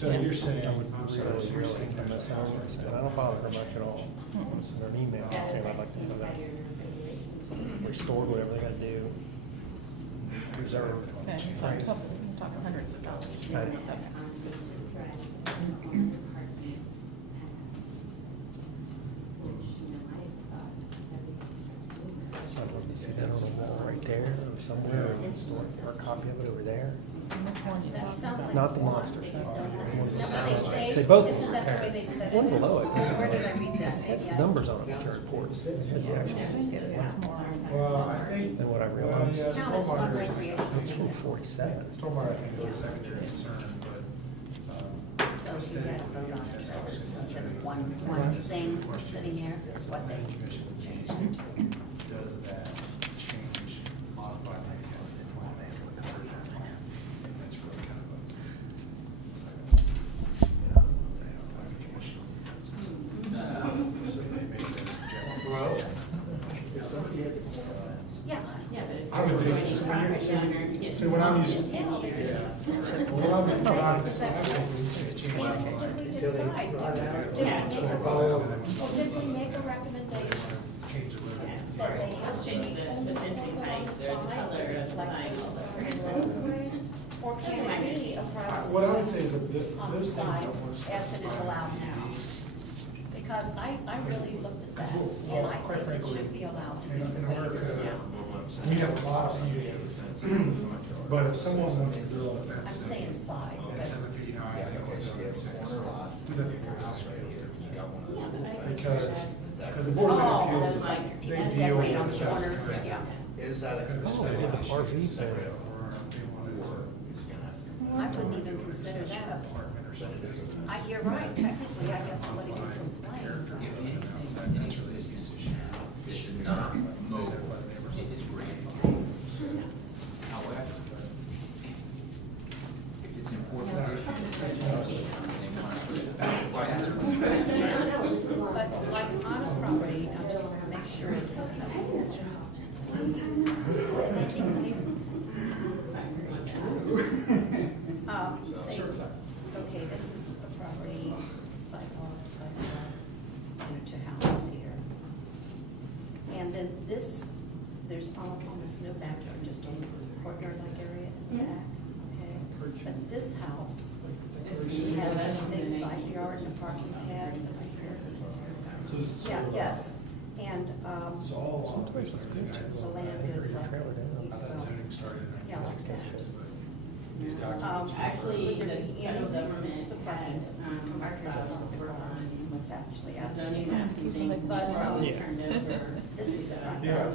So you're saying, I would I'm sorry, so you're really saying come there's this out and say, I don't bother her much at all. I'm sending her an email, saying I'd like to have that restored, whatever they gotta do. Reserve. Okay, talking hundreds of dollars. Right. Okay. So I'd love to see that on the wall right there or somewhere, or a copy of it over there. Which one you talking about? Not the monster. Isn't that what they say? They both Isn't that the are. way they said it? One below it. Where did I read that? Has Yeah. numbers on it, which are reports, has the actual, It's more. Well, I think. than what I Well, realized. yeah, Count as one stormwater is- recreation. It's from 47. Stormwater, I think, is a secondary concern, but, So if you had a vote on it, so it's considered one thing sitting there, is what they changed it to. does that change, modify the county plan and the conversion plan? And that's really kind of a, it's like, you know, they have like a commission. So they make this suggestion. Well, Yeah, yeah, but. I would think, so when you're, so when I'm using, yeah. When I'm in practice, I think when you say change. And did we decide, did we make a recommendation Change the limit. that they have to be only put on the side, like the roadway? Or can it be a privacy What I would say is that on the those things side don't want to. as it is allowed now? Because I really looked at that, and I Quite think it frankly, should be allowed to be in the way it is America, now. we have a lot of communities. But if someone wants to build a I'm fence saying side, at but 7 feet high, Yeah, and okay, so you have a corner lot, do that your because house right here, you got one of those little things. because the boards of Oh, appeals, that's like, they that deal right on with the those corners, kinds yeah. of. Is that a Kind of Oh, concern? they did the issues, RV or thing. they wanted to. He's gonna have to. I wouldn't even consider that. Apartment or something. You're right, technically, I guess somebody could complain. Outside, that's really a decision. It should not move, it is granted. However, if it's important issue, But like on a property, I'll just make sure it is covered. Say, okay, this is a property, sidewalk, to houses here. And then this, there's almost no backyard, just a courtyard-like area in the back, okay? But this house has a big side yard and a parking pad right here. Yeah, yes, and, So all along the way, it's good. the land is like. I thought zoning started in Yeah, like 1966, that. but these documents. Actually, the federal This government is a had, marked what's actually out zoning there. maps and Some things exciting were always Yeah. turned over. This is the front Yeah, yard.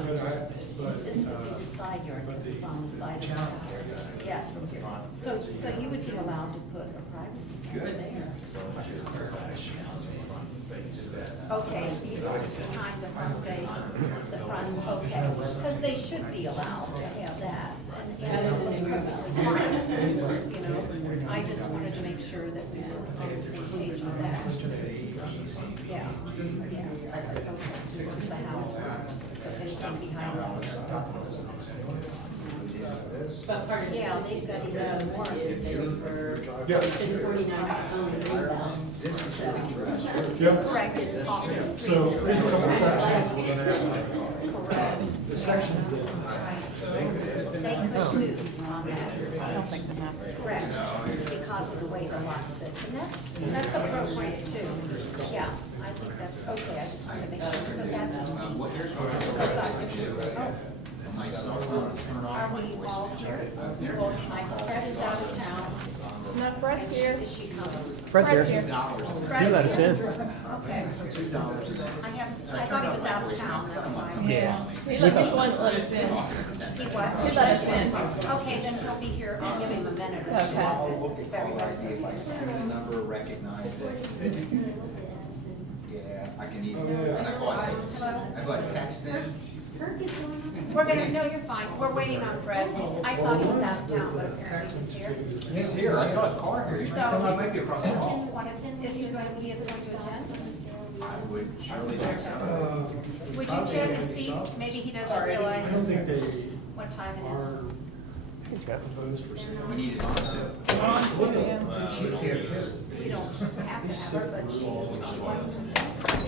but, This would be the side yard, because it's on the side of the house. Yes, from here. So you would be allowed to put a privacy fence there. Okay, behind the front face, the front, okay, because they should be allowed to have that. And you know, I just wanted to make sure that we were on the same page with that. Yeah, yeah. This is the house, so anything behind that. This, But part of this Yeah, is they've got the warrant is they were, Yeah. it's been 49 only rebound. this is your address. Yeah. Correct, it's off the street. So here's a couple of sections we're gonna have. Correct. The sections that, They could too, on that. I don't think they have. Correct, because of the way the lot sits, and that's appropriate too. Yeah, I think that's okay, I just want to make sure, so that. Are we all here? Well, Fred is out of town. No, Brett's here. Is she coming? Fred's Fred's here. here. Fred You is let us here? in. Okay. I thought he was out of town, that's why. Yeah. He just wanted to let us in. He what? He let us in. Okay, then he'll be here, I'll give him a minute or two. Okay. If everybody's here. Serial number recognized it. Yeah, I can even, and I bought text in. We're gonna, no, you're fine, we're waiting on Fred, I thought he was out of town, but apparently he's here. He's here, I saw his car here, he might be across the hall. Is he going, he is going to attend? I would surely check it out. Would you check and see, maybe he doesn't I don't realize think they what time it is? are Okay. Proposed for sale. We need it on too. She's here too. We don't have to have her, but she wants to.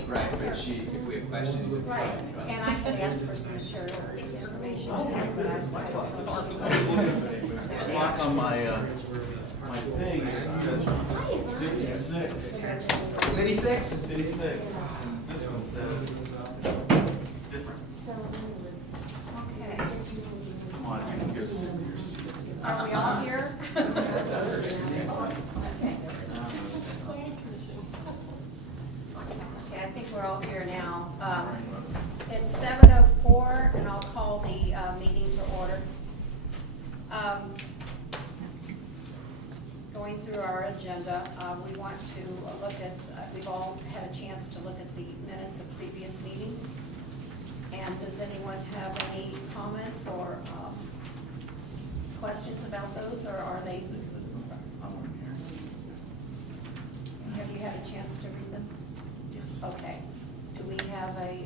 Right, but she, if we have questions. it's Right, fine. and I can ask for some material information. Lock on my thing, it says 56. 56? 56. And this one says different. Okay, Come on, you can go sit in your seat. are we all here? Okay, I think we're all here now. It's 7:04, and I'll call the meeting to order. Going through our agenda, we want to look at, we've all had a chance to look at the minutes of previous meetings. And does anyone have any comments or questions about those, or are they, have you had a chance to read them? Okay. Do we have a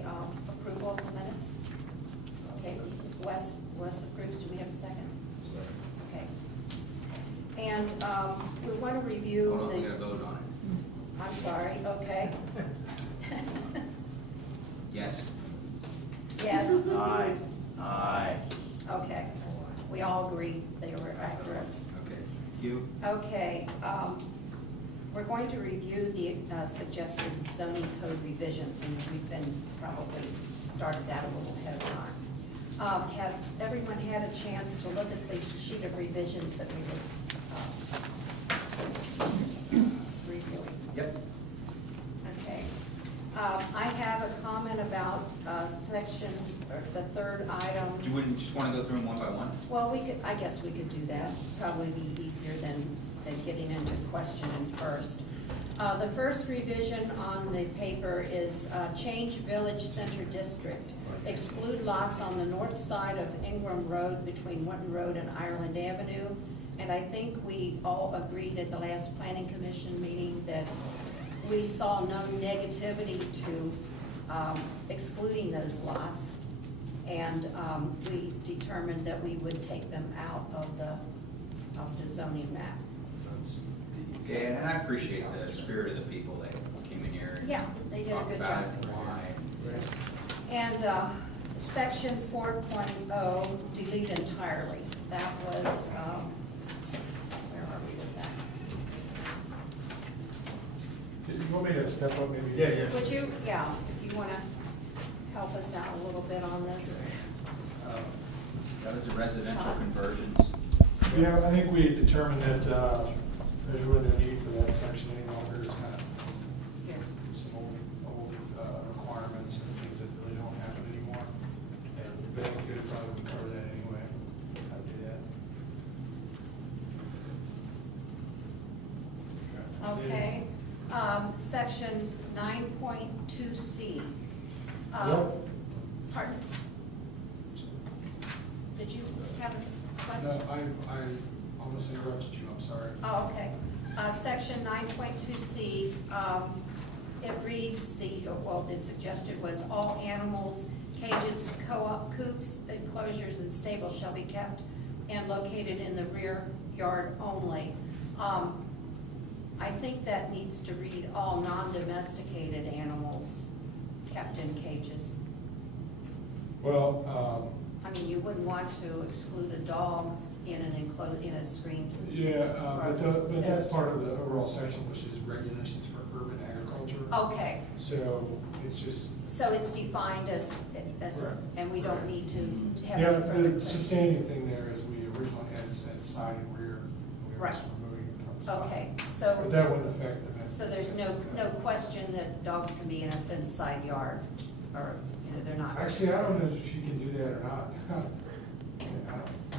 approval of the minutes? Okay, Wes approves. Do we have a second? Okay. And we want to review Hold on, we the, gotta vote on it. I'm sorry, okay. Yes. Yes, Aye. Aye. okay. We all agree they were accurate. Okay. You? Okay, we're going to review the suggested zoning code revisions, and we've been probably started that a little ahead of time. Has everyone had a chance to look at the sheet of revisions that we were reviewing? Yep. Okay. I have a comment about section, or the third item. Do you just wanna go through them one by one? Well, we could, I guess we could do that. Probably be easier than getting into questioning first. The first revision on the paper is change village center district. Exclude lots on the north side of Ingram Road between Winton Road and Ireland Avenue. And I think we all agreed at the last planning commission meeting that we saw no negativity to excluding those lots. And we determined that we would take them out of the zoning map. Okay, and I appreciate the spirit of the people that came in here and Yeah, they did a talked good about job. it and why. And section 4.0, delete entirely. That was, where are we with that? You want me to step up maybe? Yeah. Would you, yeah, if you want to help us out a little bit on this? That was the residential Todd? conversions. Yeah, I think we determined that there's really no need for that section any longer. It's kind of Here. some old requirements and things that really don't happen anymore. And Ben could probably cover that anyway. I'd do that. Okay. Sections 9.2C. Yep. Pardon? Did you have a question? No, I almost interrupted you, I'm sorry. Oh, okay. Section 9.2C, it reads the suggested was all animals, cages, co-op, coops, enclosures, and stables shall be kept and located in the rear yard only. I think that needs to read all non-domesticated animals kept in cages. Well, I mean, you wouldn't want to exclude a dog in a screened. but that's part of the overall section, which is regulations for urban agriculture. Okay, So it's just, so it's defined as, Correct. and we don't need to have. yeah, any further the things. substandard thing there is we originally had said side and rear, and we were Right. just removing it from the side. Okay, But so, that wouldn't affect them. so there's no question that dogs can be in a fenced side yard, or, they're not. Actually, I don't know if you can do that or not.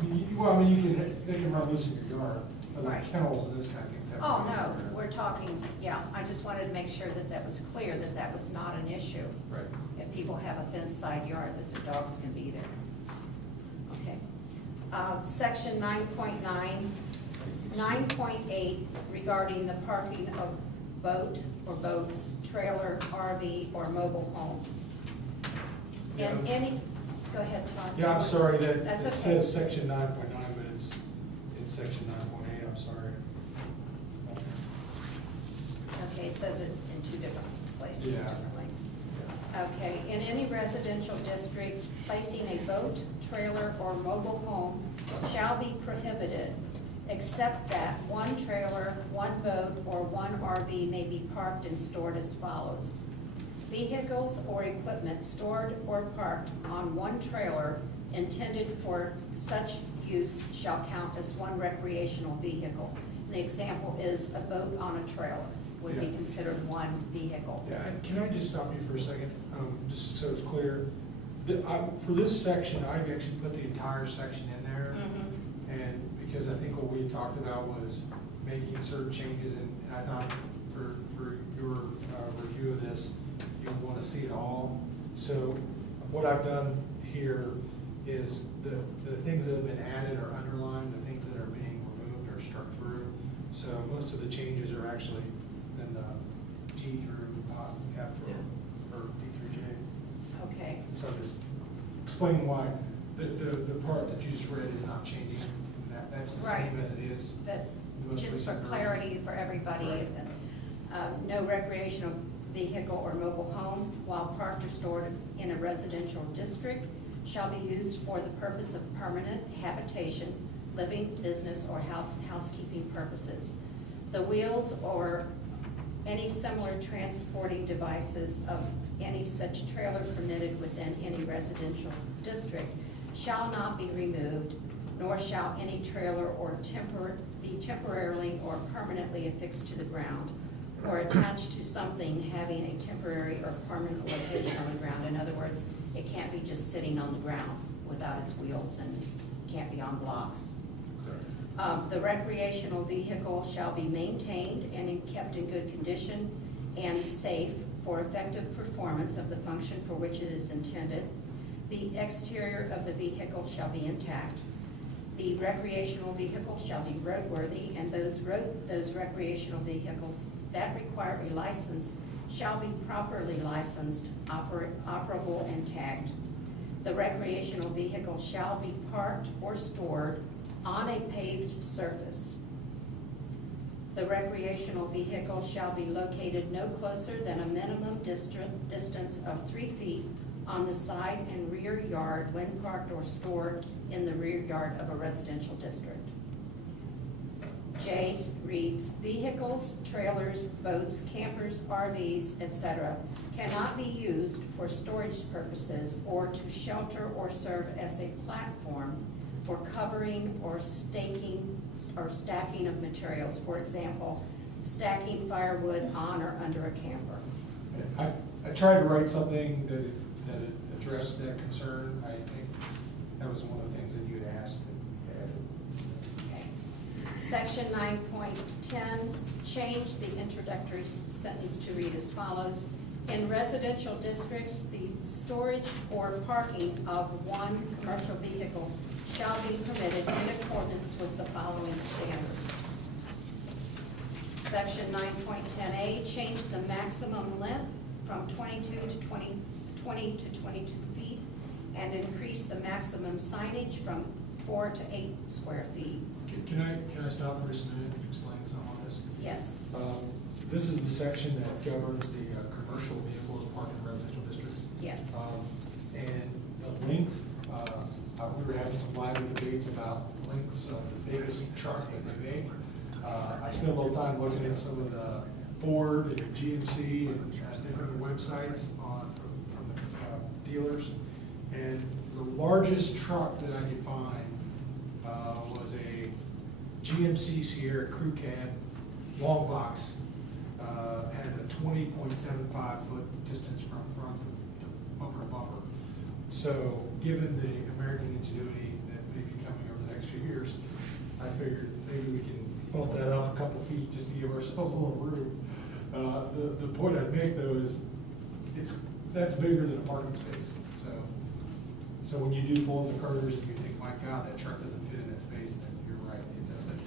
They can run loose in your yard, but Right. like kennels and this kind of things. have to Oh, be no, in we're talking, yeah, I just wanted to make sure that that was clear, that that was not an issue. there. Right. If people have a fenced side yard, that their dogs can be there. Okay. Section 9.9, 9.8 regarding the parking of boat or boats, trailer, RV, or mobile home. And Yeah. any, go ahead, Todd. Yeah, I'm sorry, that, That's it okay. says section 9.9, but it's It's section 9.8, I'm sorry. Okay, it says it in two different places Yeah. differently. Okay, in any residential district, placing a boat, trailer, or mobile home shall be prohibited, except that one trailer, one boat, or one RV may be parked and stored as follows. Vehicles or equipment stored or parked on one trailer intended for such use shall count as one recreational vehicle. The example is a boat on a trailer would be Yeah. considered one vehicle. Yeah, and can I just stop you for a second, just so it's clear? For this section, I actually put the entire section in there. And because I think what we talked about was making certain changes, and I thought for your review of this, you want to see it all. So what I've done here is the things that have been added are underlined, the things that are being removed are struck through. So most of the changes are actually in the G through F or D through J. Okay, So I'm just explaining why the part that you just read is not changing. That's the same Right. as it is. but the most just for recent version. clarity for everybody, Right. no recreational vehicle or mobile home while parked or stored in a residential district shall be used for the purpose of permanent habitation, living, business, or housekeeping purposes. The wheels or any similar transporting devices of any such trailer permitted within any residential district shall not be removed, nor shall any trailer or be temporarily or permanently affixed to the ground or attached to something having a temporary or permanent location on the ground. In other words, it can't be just sitting on the ground without its wheels and can't be on blocks. The recreational vehicle shall be maintained and kept in good condition and safe for effective performance of the function for which it is intended. The exterior of the vehicle shall be intact. The recreational vehicle shall be roadworthy, and those recreational vehicles that require a license shall be properly licensed, operable, and tagged. The recreational vehicle shall be parked or stored on a paved surface. The recreational vehicle shall be located no closer than a minimum distance of 3 feet on the side and rear yard when parked or stored in the rear yard of a residential district. J reads, vehicles, trailers, boats, campers, RVs, etc. cannot be used for storage purposes or to shelter or serve as a platform for covering or staking or stacking of materials. For example, stacking firewood on or under a camper. I tried to write something that addressed that concern. I think that was one of the things that you had asked that we added. Okay. Section 9.10, change the introductory sentence to read as follows. In residential districts, the storage or parking of one commercial vehicle shall be permitted in accordance with the following standards. Section 9.10A, change the maximum length from 20 to 22 feet and increase the maximum signage from 4 to 8 square feet. Can I stop for just a minute and explain something on this? Yes. This is the section that governs the commercial vehicles parked in residential districts. Yes. And the length, we were having some lively debates about lengths of the biggest truck that they make. I spent a little time looking at some of the Ford and GMC and different websites from the dealers. And the largest truck that I could find was a GMC Sierra Crew Cab long box. Had a 20.75 foot distance from front to bumper to bumper. So given the American ingenuity that may be coming over the next few years, I figured maybe we can bump that up a couple feet just to give ourselves a little room. The point I'd make though is that's bigger than a parking space. So when you do pull in the curves and you think, my God, that truck doesn't fit in that space, then you're right, it doesn't.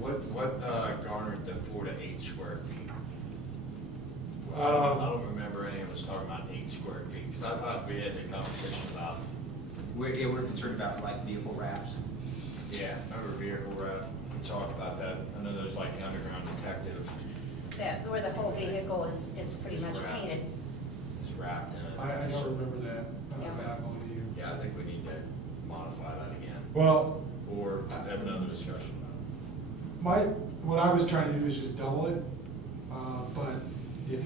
What garnered the 4 to 8 square feet? I don't remember any of us talking about 8 square feet, because I thought we had the conversation about. We're concerned about like vehicle wraps. Yeah, remember vehicle route, we talked about that. I know there's like the underground detective That, where the whole vehicle is pretty much wrapped. painted. is wrapped in it. I don't remember that, Yeah. I believe you. Yeah, I think we need to modify that again, Well, or have another discussion what I was trying to do is just double it, but if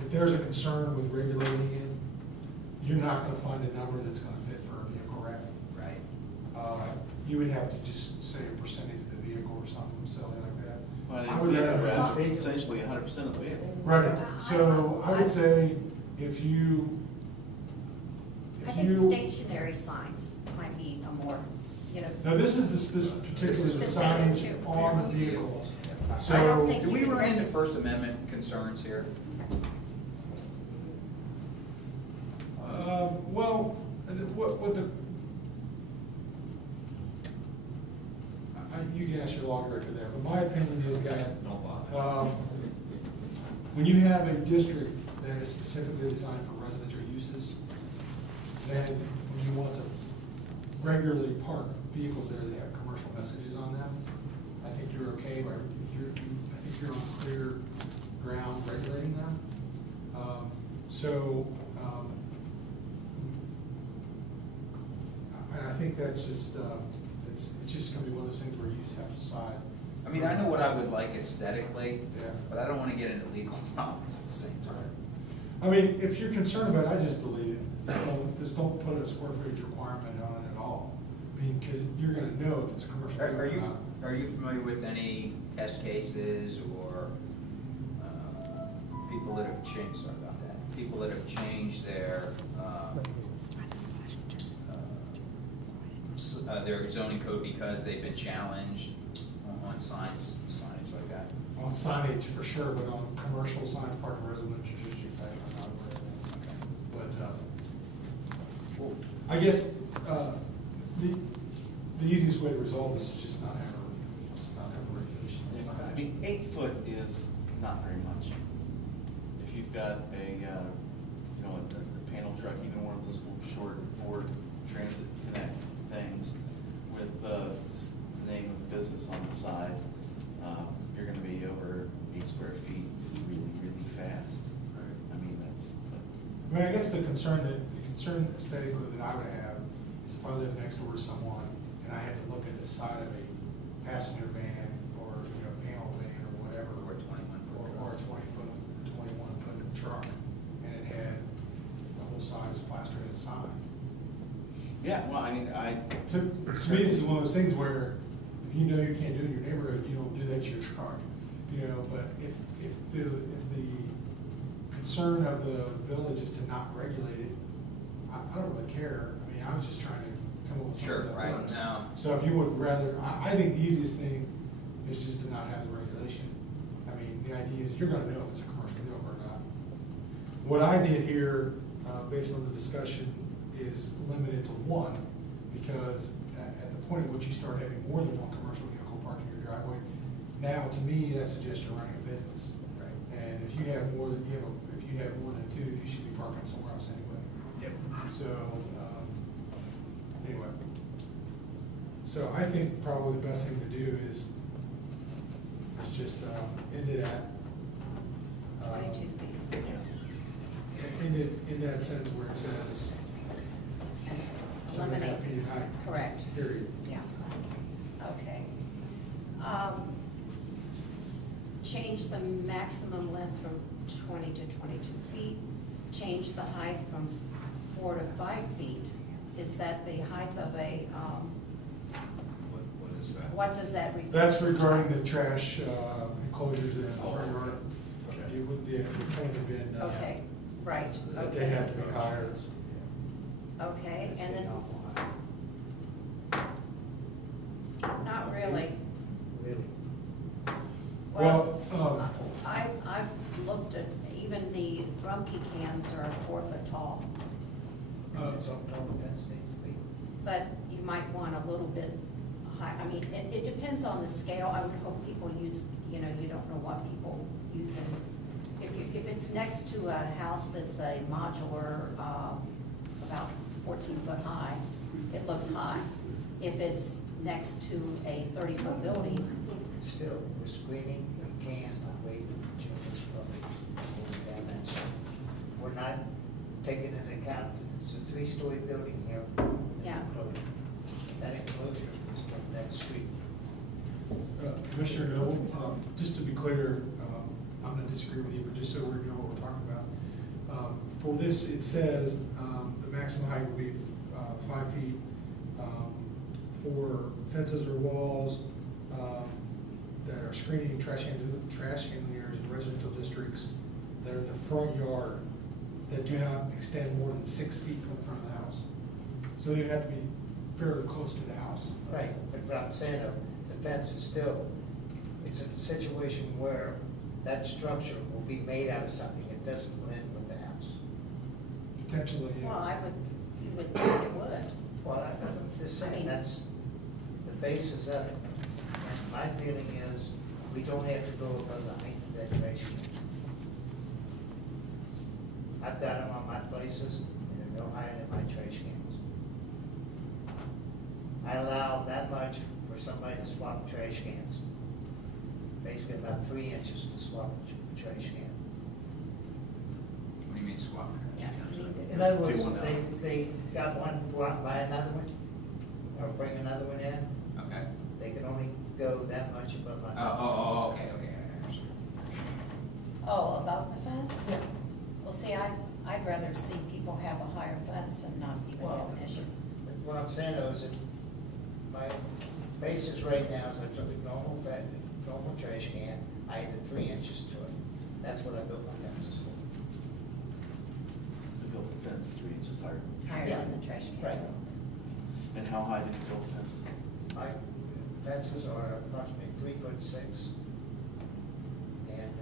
if there's a concern with regulating it, you're not gonna find a number that's gonna fit for a vehicle wrap. about it. You would have to just say a percentage of the vehicle or something silly like that. Well, I would rather- it's essentially 100% of the vehicle. Right, so I would say if I think stationary signs might be a more, now this is particularly the Specific signage to- on the vehicle. I don't So, think Do we you can run into reg- First Amendment concerns here? well, what the, you can ask your law director there, but my opinion is that, Don't bother. when you have a district that is specifically designed for residential uses, then when you want to regularly park vehicles there that have commercial messages on them, I think you're okay, right? I think you're on clear ground regulating them. And I think that's just, it's just gonna be one of those things where you just have to decide. I mean, I know what I would like aesthetically, Yeah. but I don't wanna get into legal problems at the same time. I mean, if you're concerned about it, I just delete it. Just don't put a square footage requirement on it at all. I mean, cause you're gonna know if it's a commercial Are vehicle or you, not. are you familiar with any test cases or, people that have changed, sorry about that, people that have changed their zoning code because they've been challenged on signage like that? On signage for sure, but on commercial signs, park and residential districts, I'm not aware of that. But, Cool. I guess, the easiest way to resolve this is just not have a regulation. on I signage. mean, 8 foot is not very much. If you've got a panel truck, even one of those little short Ford Transit Connect things with the name of the business on the side, you're gonna be over 8 square feet really, really fast. I mean, I mean, I guess the concern aesthetically that I would have is if I lived next door to someone and I had to look at the side of a passenger van or, panel van or whatever. Or a 21-foot. Or a 21-foot truck, and it had the whole side was plastered inside. yeah, well, I mean, To me, this is one of those things where if you know you can't do it in your neighborhood, you don't do that to your truck. But if the concern of the village is to not regulate it, I don't really care. I mean, I was just trying to come up with Sure, something that right, works. no. So if you would rather, I think the easiest thing is just to not have the regulation. I mean, the idea is you're gonna know if it's a commercial vehicle or not. What I did here, based on the discussion, is limited to one, because at the point at which you start having more than one commercial vehicle parked in your driveway, now, to me, that suggests you're running a business. Right. And if you have more than two, you should be parking somewhere else anyway. Yep. So, anyway. So I think probably the best thing to do is just end it at. 22 feet. End it in that sentence where it says 7.5 feet in height. Correct. Period. Yeah. Okay. Change the maximum length from 20 to 22 feet. Change the height from 4 to 5 feet. Is that the height of a, What is that? what does that refer to? That's regarding the trash enclosures in the Oh, front yard. okay. It would be, the point have been. Okay, right, That they okay. had to be higher. Okay, and then, not really. Really? Well, I've looked at, even the Rumpke cans are 4 foot tall, but you might want a little bit high, I mean, it depends on the scale. I would hope people use, you don't know what people use in. If it's next to a house that's a modular, about 14 foot high, it looks high. If it's next to a 30-foot building, Still, the screening, you can, I believe, Jim's probably holding down that side. We're not taking into account, that it's a 3-story building here. Yeah. That enclosure is from that street. Commissioner Noble, just to be clear, I'm gonna disagree with you, but just so we know what we're talking about. For this, it says, the maximum height will be 5 feet. For fences or walls, that are screening trash handling areas in residential districts that are in the front yard that do not extend more than 6 feet from the front of the house. So they have to be fairly close to the house. Right, but what I'm saying though, the fence is still, it's a situation where that structure will be made out of something that doesn't blend with the house. Potentially, yeah. well, you would think it would. Well, I'm just saying, that's the basis of it. And my feeling is, we don't have to go above the height of that trash can. I've got them on my places, and they're no higher than my trash cans. I allow that much for somebody to swap trash cans. Basically about 3 inches to swap a trash can. What do you mean swap? Yeah, I mean, In other Do words, one now. they got one, go out and buy another one, or bring another one in, Okay. they can only go that much above my. Okay, I understand. Oh, about the fence? Yeah. Well, see, I'd rather see people have a higher fence and not even have an issue. What I'm saying though is that my basis right now is I took a normal trash can, I added 3 inches to it. That's what I built my fences for. To build the fence 3 inches higher. Higher Yeah. than the trash can. Right. And how high did you build fences? My fences are approximately 3'6". And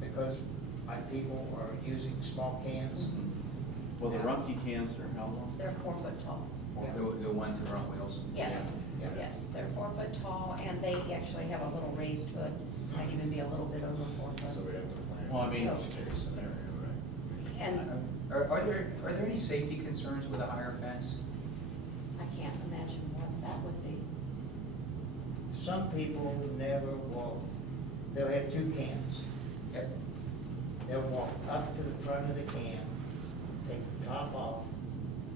because my people are using small cans, Well, the Rumpke cans are how long? They're 4 foot tall. Yeah. The ones that are on wheels? Yes, Yeah. yes, they're 4 foot tall, and they actually have a little raised hood, might even be a little bit over 4 So foot. we have to plan. Well, I mean- Worst case scenario, right? And Are there any safety concerns with a higher fence? I can't imagine what that would be. some people never walk, they'll have 2 cans. Yep. They'll walk up to the front of the can, take the top off,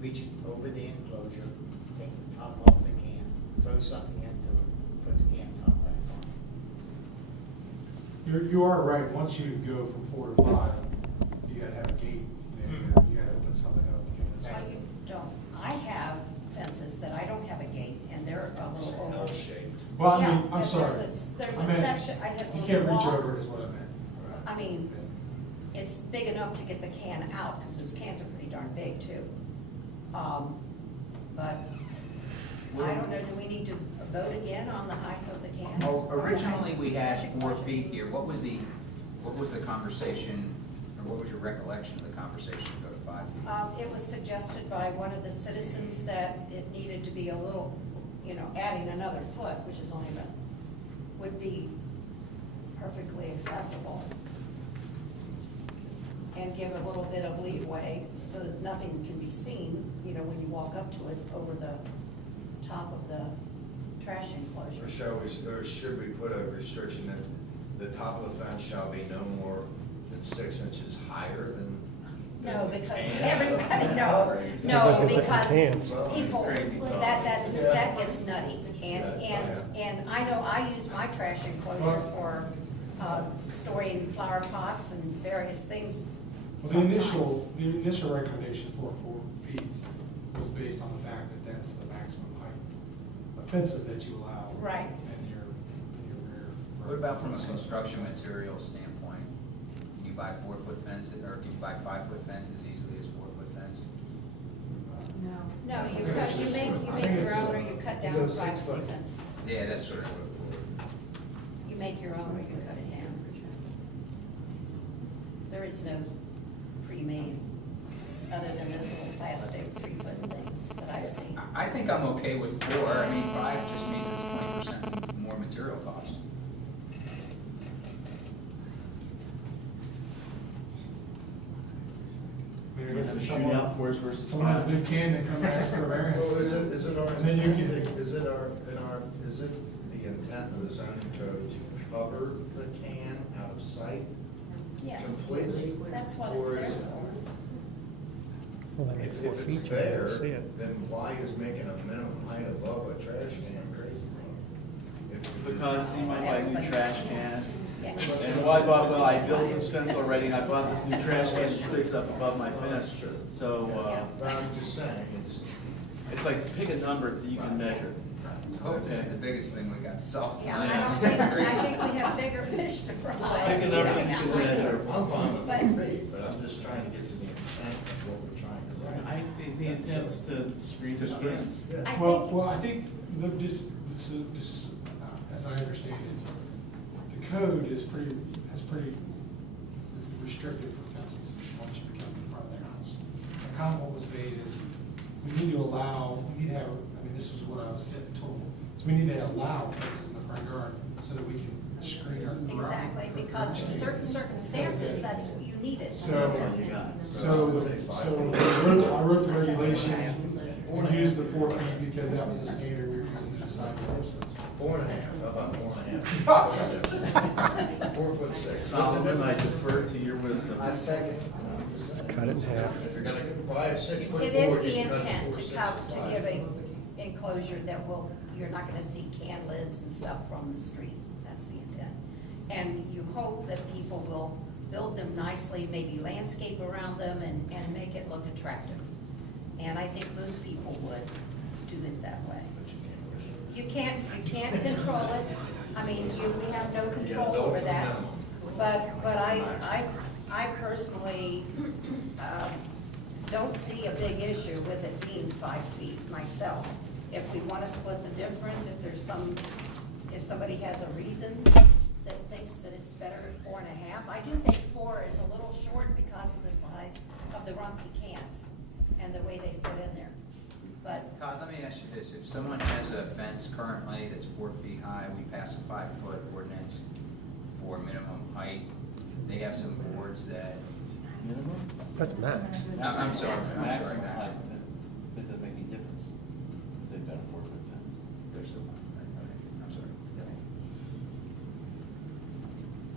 reach over the enclosure, take the top off the can, throw something into it, put the can top back on. You are right, once you go from 4 to 5, you gotta have a gate, you gotta open something up. So you don't, I have fences that I don't have a gate, and they're a It's little over. L-shaped. Well, I Yeah, mean, I'm but sorry. there's I a meant, section, I has you one can't reach wall. over it is what I meant. I mean, it's big enough to get the can out, because those cans are pretty darn big too. But I don't know, do we need to vote again on the height of the cans? Oh, Or the height originally, of we the had trash 4 enclosure? feet here. What was the conversation, or what was your recollection of the conversation to go to 5 feet? It was suggested by one of the citizens that it needed to be a little, adding another foot, which is only would be perfectly acceptable. And give a little bit of leeway so that nothing can be seen, when you walk up to it over the top of the trash enclosure. Or should we put a restriction that the top of the fence shall be no more than 6 inches higher than? No, the because can? everybody, no, Everybody's no, got different because cans. people, Crazy talk. that gets nutty. And I know I use my trash enclosure for storing flower pots and various things Well, sometimes. the initial recommendation for 4 feet was based on the fact that that's the maximum height of fences that you allow. Right. In your rear. What about from a construction material standpoint? Can you buy 4-foot fences, or can you buy 5-foot fences easily as 4-foot fences? No, you make your own, or you cut down You a go 6 privacy foot. fence. Yeah, that's sort of. You make your own, or you cut it down. There is no pre-made, other than those little plastic 3-foot things that I've seen. I think I'm okay with 4. I mean, 5 just means it's 20% more material cost. I mean, I guess Have if a someone, shootout for us versus someone has a five. big can, they come and ask for a variance. Well, is it our, And then you can- is it the intent of the zoning code to cover the can out of sight Yes. completely? That's what Or it's is- there for. Well, they make 4 If feet, it's you never there, see it. then why is making a minimum height above a trash can crazy? If- Because you might buy a new trash can. Yeah. And well, I built this fence already, and I bought this new trash can that sticks up above my fence. So, But I'm just saying, it's like, pick a number that you can measure. I hope this is the biggest thing we got to solve. Yeah, I think we have bigger fish to fry. Pick a number you can measure. I'm fine with But- 4 feet, but I'm just trying to get to the intent of what we're trying to write. I think the intent's to screen the screens. Yeah. I Well, think- well, I think, this, as I understand it, the code is pretty restrictive for fences once you become in front of the house. The comment was made is, we need to have, I mean, this is what I was told, so we need to allow fences in the front yard so that we can screen our. Exactly, because in certain circumstances, that's, you need it. So- That's what you got. I wrote the regulation, we used the 4 feet because that was the standard we were using to decide the distance. 4.5, how about 4.5? 4'6". Solomon, I defer to your wisdom. second. Cut it in half. If you're gonna buy a 6-foot It is board, the you can cut it intent 4, to 6, come, to 5. give a enclosure that will, you're not gonna see can lids and stuff from the street. That's the intent. And you hope that people will build them nicely, maybe landscape around them and make it look attractive. And I think most people would do it that way. But you can't wish it. You can't control it. I mean, we have no You control gotta build over for that. minimum. But I personally, don't see a big issue with it being 5 feet myself. If we want to split the difference, if somebody has a reason that thinks that it's better at 4.5, I do think 4 is a little short because of the size of the rumpy cans and the way they fit in there. But Todd, let me ask you this, if someone has a fence currently that's 4 feet high, we pass a 5-foot ordinance for minimum height, they have some boards that, Minimum? That's max. no, I'm sorry, Maximum Max. height, that doesn't make any difference. If they've got a 4-foot fence. They're still, okay, I'm sorry.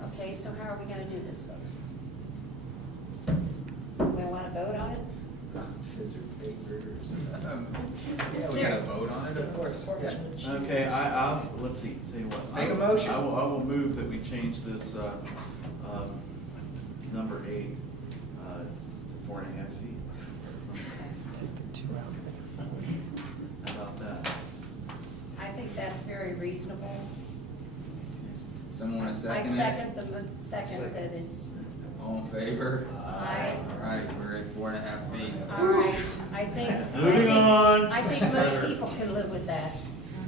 okay, so how are we gonna do this, folks? We wanna vote on it? Scissor, papers. Yeah, we gotta vote on it, of course, yeah. Okay, I'll, let's see, tell you what. Make a motion. I will move that we change this, number 8, to 4.5 feet. Take the 2 out. How about that? I think that's very reasonable. Someone want to I second it? second that it's, All in favor? Aye. All right, we're at 4.5 feet. all right, I think. Moving on. I think most people can live with that.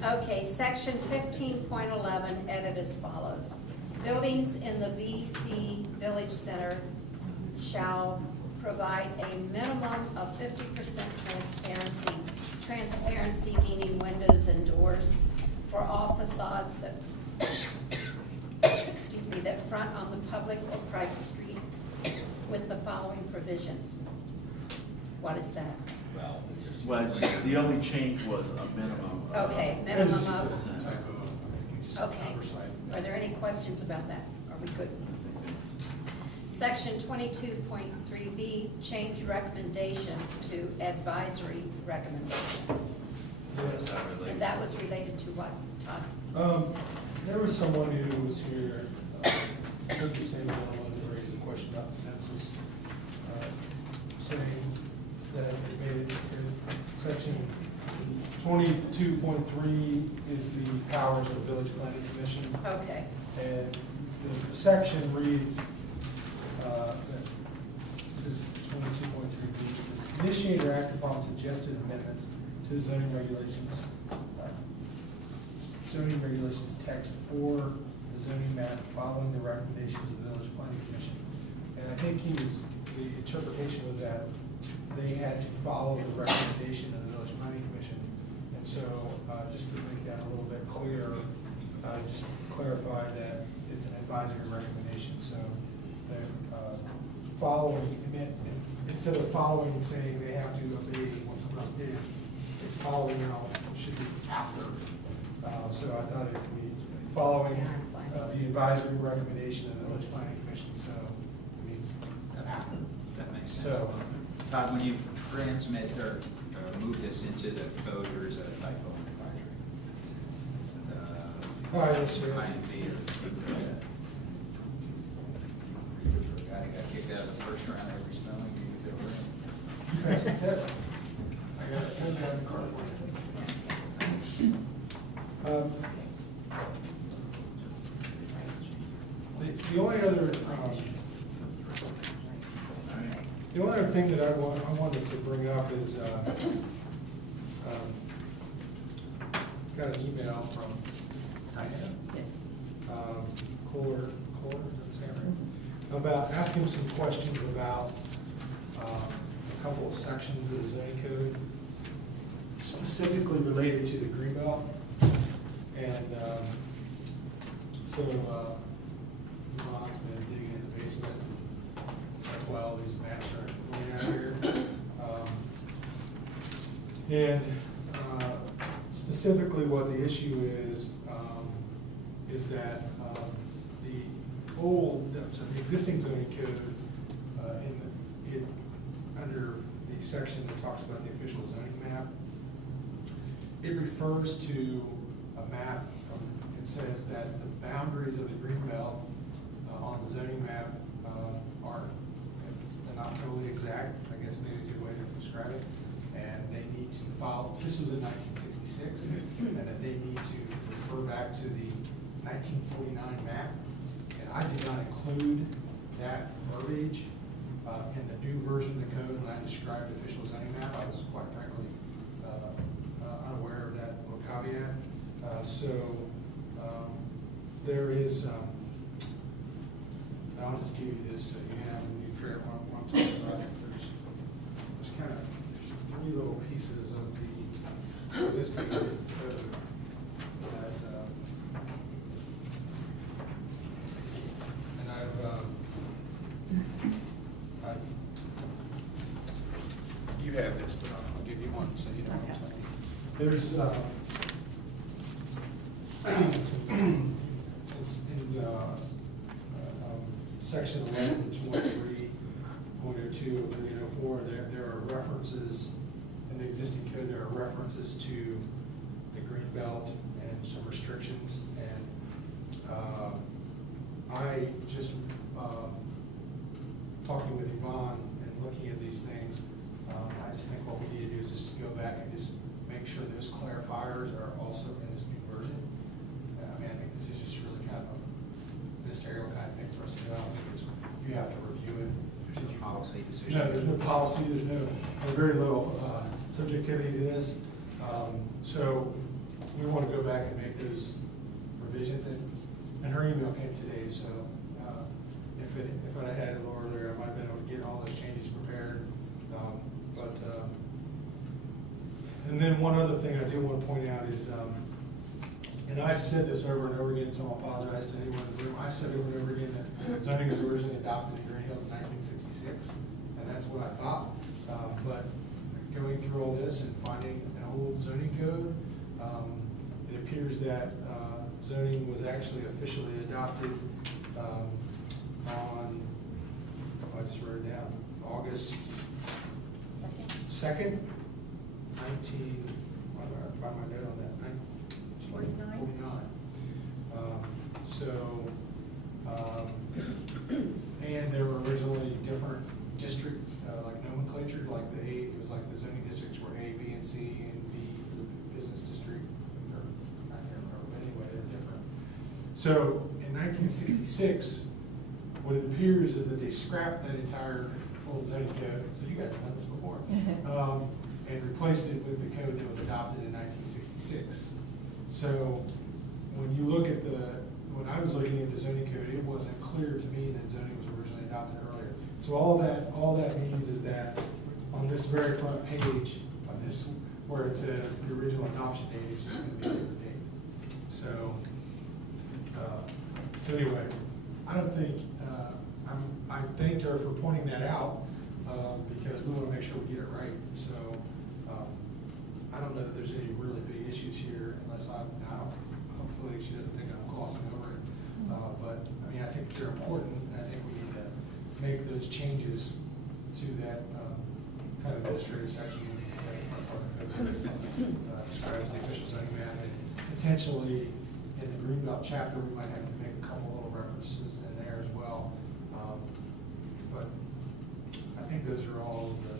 Okay, section 15.11, edit as follows. Buildings in the VC Village Center shall provide a minimum of 50% transparency meaning windows and doors for all facades that, excuse me, that front on the public or private street with the following provisions. What is that? Well, it just. Was, the only change was a minimum. Okay, minimum It's just of, a typo, I think you just okay. oversight. Are there any questions about that? Are we good? Section 22.3B, change recommendations to advisory recommendation. Yes. And that was related to what, Todd? There was someone who was here, I think the same gentleman who raised a question about the fences, saying that it made it, section 22.3 is the powers of the village planning commission. Okay, And the section reads, this is 22.3B, initiate or act upon suggested amendments to zoning regulations, text or the zoning map following the recommendations of the village planning commission. And I think the interpretation was that they had to follow the recommendation of the village planning commission. And so, just to make that a little bit clearer, just clarify that it's an advisory recommendation, so they're following, it's instead of following, saying they have to obey what someone else did, it's following now should be after. So I thought it would be following the advisory recommendation of the Village Planning Commission, so it means after. That makes sense. So, Todd, when you transmit or move this into the code, or is that a typo in the advisory? all right, yes, sir. INV or guy that got kicked out of the first round every spelling bee was ever in. You passed the test. I got it pulled down in the card. The only other, the only other thing that I wanted to bring up is, got an email from Diana. Yes. Kohler, is that saying right? About asking some questions about a couple of sections of the zoning code, specifically related to the greenbelt. And so Ron's been digging in the basement. That's why all these maps are laying out here. And specifically what the issue is that the existing zoning code, under the section that talks about the official zoning map, it refers to a map it says that the boundaries of the greenbelt on the zoning map they're not totally exact, I guess maybe a good way to describe it, and they need to follow, this was in 1966, and that they need to refer back to the 1949 map. And I did not include that verbiage in the new version of the code when I described the official zoning map. I was quite frankly unaware of that little caveat. There is, I'll just give you this so you have, when you figure out what I'm talking about. There's kind of three little pieces of the existing code that, and you have this, but I'll give you one so you know. There's, it's in section 1123.02 of 3804, there are references, in the existing code, there are references to the green belt and some restrictions. And I just, talking with Yvonne and looking at these things, I just think what we need to do is just to go back and just make sure those clarifiers are also in this new version. I mean, I think this is just really kind of a ministerial kind of thing for us to do. I don't think it's, you have to review it. There's no policy decision. No, there's no policy, there's very little subjectivity to this. So we want to go back and make those revisions. And her email came today, so if I had it a little earlier, I might have been able to get all those changes prepared. And then one other thing I do want to point out is, and I've said this over and over again, so I'll apologize to anyone in the room. I've said over and over again that zoning was originally adopted in Greenhills in 1966, and that's what I thought. But going through all this and finding an old zoning code, it appears that zoning was actually officially adopted on, I just wrote it down, August 2nd, 19, why do I find my note on that? 1949. And there were originally different district, like nomenclature, like the A, it was like the zoning districts were A, B, and C, and B for the business district, or I can't remember, but anyway, they're different. So in 1966, what it appears is that they scrapped that entire old zoning code, so you guys have done this before, and replaced it with the code that was adopted in 1966. So when you look at when I was looking at the zoning code, it wasn't clear to me that zoning was originally adopted earlier. So all that means is that on this very front page of this, where it says the original adoption date, it's just going to be a different date. So anyway, I don't think, I thanked her for pointing that out, because we want to make sure we get it right. So I don't know that there's any really big issues here unless hopefully she doesn't think I'm glossing over it. But I mean, I think they're important, and I think we need to make those changes to that kind of administrative section that describes the official zoning map. And potentially in the Greenbelt chapter, we might have to make a couple little references in there as well. But I think those are all of the,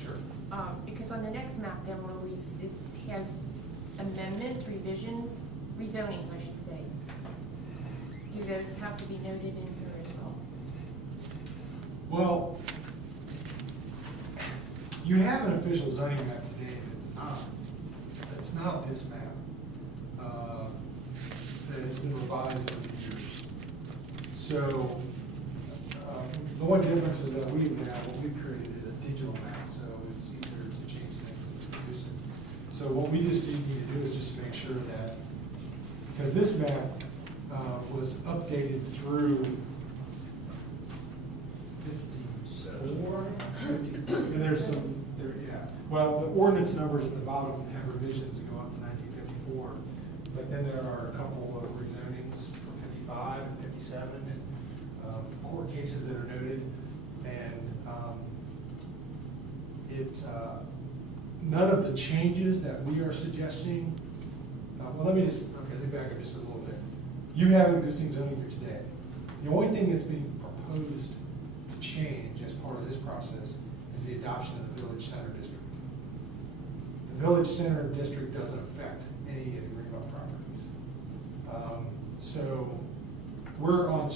sure. Because on the next map, then where it has amendments, revisions, rezonings, I should say. Do those have to be noted in here as well? Well, you have an official zoning map today that's not this map, that has been revised over the years. So, the one difference is that we have, what we created is a digital map, so it's easier to change things and produce it. So what we just need to do is just make sure that, because this map was updated through 54, and there's some, yeah. Well, the ordinance numbers at the bottom have revisions that go up to 1954, but then there are a couple of rezonings from 55 and 57, and court cases that are noted, and none of the changes that we are suggesting, well, let me back up just a little bit. You have existing zoning here today. The only thing that's being proposed to change as part of this process is the adoption of the village center district. The village center district doesn't affect any of the Greenbelt properties. So we're on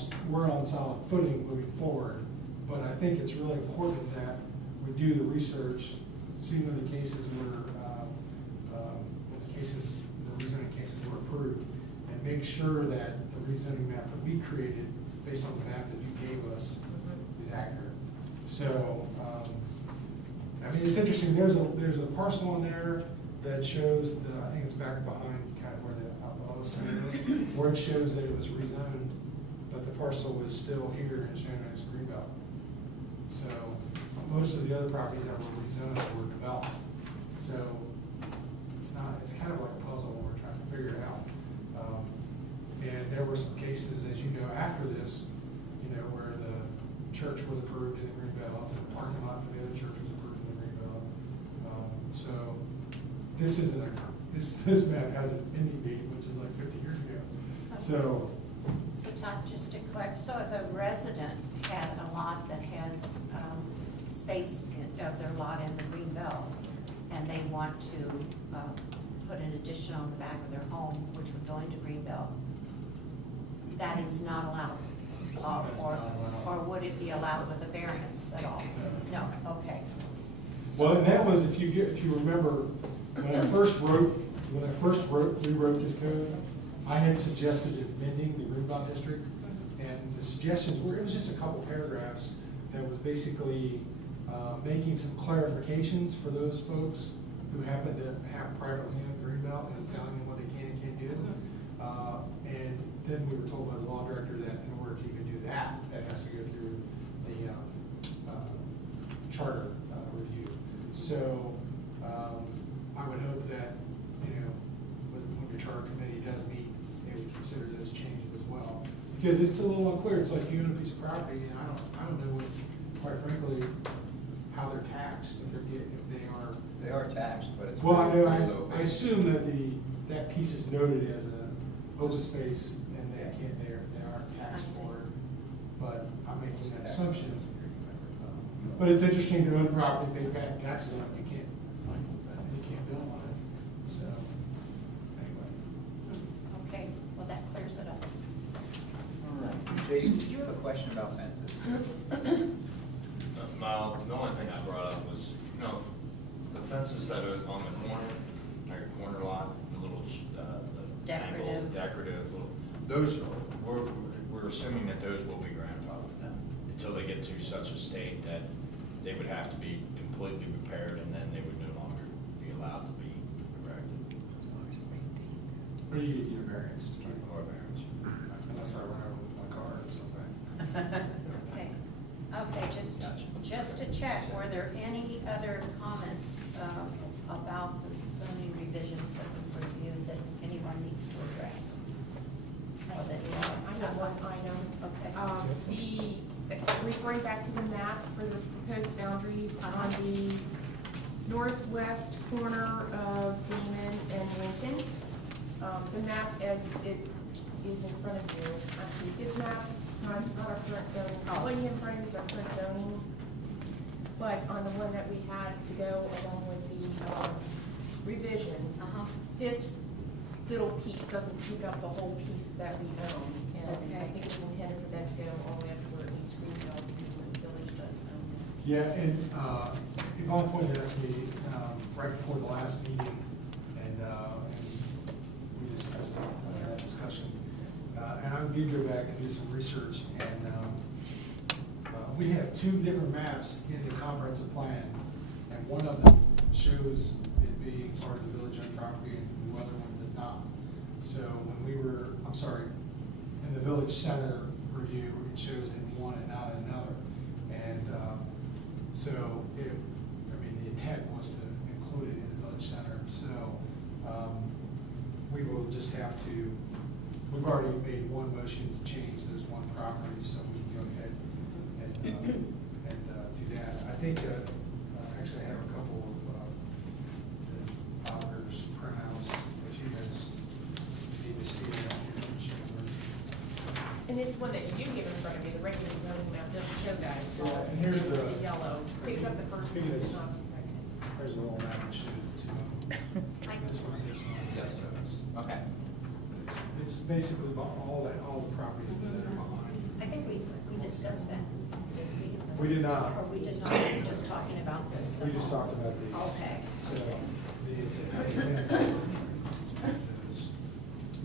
solid footing moving forward, but I think it's really important that we do the research, see when the cases were, the rezoning cases were approved, and make sure that the rezoning map that we created, based on the map that you gave us, is accurate. So, I mean, it's interesting. There's a parcel in there that shows I think it's back behind kind of where the Alcoa Center is, where it shows that it was rezoned, but the parcel was still here and shown as Greenbelt. So most of the other properties that were rezoned were developed. So it's kind of like a puzzle when we're trying to figure it out. And there were some cases, as you know, after this, where the church was approved in the Greenbelt, and the parking lot for the other church was approved in the Greenbelt. So this map has an ending date, which is like 50 years ago. So Todd, just to clarify, so if a resident had a lot that has space of their lot in the Greenbelt, and they want to put an addition on the back of their home, which would go into Greenbelt, that is not allowed? Or would it be allowed with a variance at all? No, okay. well, and that was, if you remember, when I first rewrote this code, I had suggested amending the Greenbelt district, and the suggestions were, it was just a couple paragraphs that was basically making some clarifications for those folks who happen to have privately owned Greenbelt, and telling them what they can and can't do. And then we were told by the law director that in order to even do that, that has to go through the charter review. So I would hope that, when your charter committee does meet, they would consider those changes as well. Because it's a little unclear. It's like you own a piece of property, and I don't know, quite frankly, how they're taxed, if they are. They are taxed, but it's. Well, I know, very low I base. assume that that piece is noted as an open space, and they aren't taxed for it, but I'm making that assumption. But it's interesting to own property, pay back taxes on it, you can't build on it, so, anyway. Okay, well, that clears it up. All right. Jason, did you have a question about fences? The only thing I brought up was, the fences that are on the corner, like a corner lot, the little, the angle, decorative, those, we're assuming that those will be grandfathered then, until they get to such a state that they would have to be completely repaired, and then they would no longer be allowed to be erected. Or you get your variance, Or variance. unless I run over with my car or something. Okay, just Gotcha. just to check, were there any other comments about the zoning revisions that were reviewed that anyone needs to address? No, that you are. I have one item. Okay. Referring back to the map for the proposed boundaries on the northwest corner of Damon and Lincoln. The map as it is in front of you, actually, this map, not our current zoning. What you have in front of you is our current zoning. But on the one that we had to go along with the revisions, this little piece doesn't pick up the whole piece that we own. And I think it's intended for that to go all the way up to where it meets Greenhills, because the village does own it. Yeah, and Yvonne pointed out to me right before the last meeting, and we discussed that discussion. And I did go back and do some research, and we have two different maps in the comprehensive plan, and one of them shows it being part of the village-owned property, and the other one does not. So when we were, I'm sorry, in the village center review, it shows in one and not in another. And so if, I mean, the intent was to include it in the village center. So we will just have to, we've already made one motion to change those one properties, so we can go ahead and do that. I think, actually I have a couple of the auditors printouts, if you guys need to see it on your machine. And this one that you do give in front of me, the regular zoning map, doesn't show that. It's all Yeah, and here's the- yellow. Picks up the first one, Here's- it's not the second. There's a little map that shows the two of them. This one, this one. Yes. So Okay. it's basically about all the properties that are behind. I think we discussed that. We did not. Or we did not, we were just talking about the. We just talked homes. about these. Okay. So the example.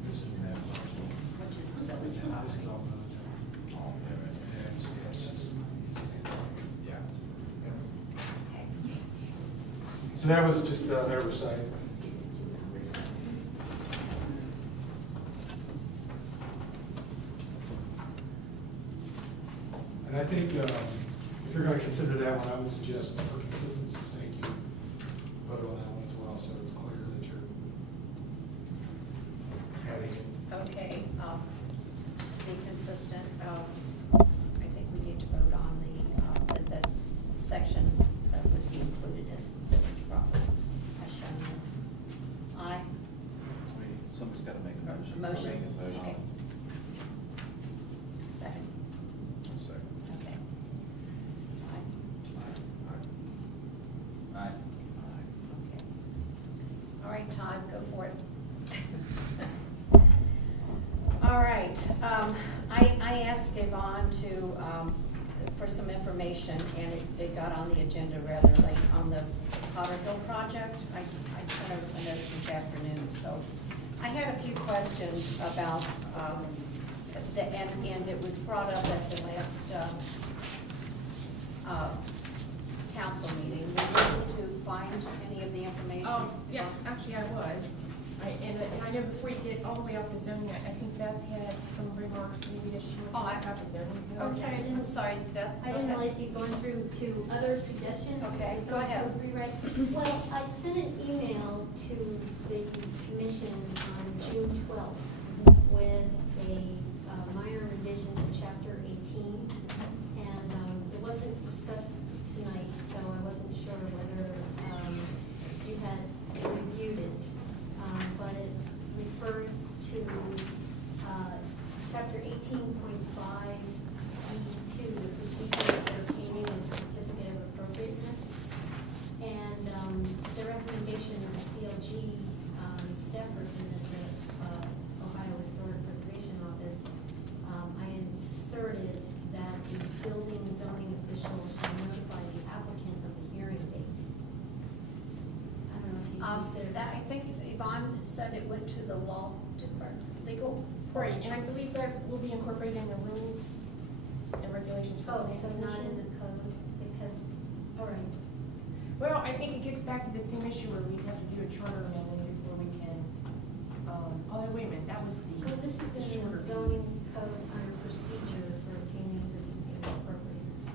This is that. Which is the village This is property. all village. Yeah, it's just. Yeah. Okay. So that was just an oversight. And I think if you're going to consider that one, I would suggest for consistency's sake, you vote on that one as well, so it's clear that you're having it. Okay, to be consistent, I think we need to vote on the section that would be included as village property, as shown here. Aye. Somebody's got to make a motion. Motion, Make a vote on okay. it. Second, One second. okay. Aye. Aye. Okay. All right, Todd, go for it. All right, I asked Yvonne for some information, and it got on the agenda rather late on the Potter Hill project. I sent her a note this afternoon, so I had a few questions about, and it was brought up at the last council meeting. Were you able to find any of the information? Yes, actually I was. And I know before you get all the way off the zoning, I think Beth had some remarks maybe that she would Oh, I- have the zoning. Okay, I'm sorry, Beth. I go didn't ahead. realize you'd gone through to other suggestions. Okay, So go I ahead. would rewrite. Well, I sent an email to the commission on June 12th with a minor revision to chapter 18. And it wasn't discussed tonight, so I wasn't sure whether you had reviewed it. But it refers to chapter 18.5 E2, the procedure for obtaining a certificate of appropriateness. And the recommendation of the CLG staff person at the Ohio Historic Preservation Office, I inserted that the building zoning official shall notify the applicant of the hearing date. I don't know if you consider That, I think Yvonne said it went to the law department, legal. Right, and I believe that will be incorporated in the rules and regulations for Oh, the so not in commission. the code, because, all right. Well, I think it gets back to the same issue where we have to do a charter amendment before we can, although wait a minute, that was the. Well, this is in shorter the zoning piece. code under procedure for obtaining certificate of appropriateness.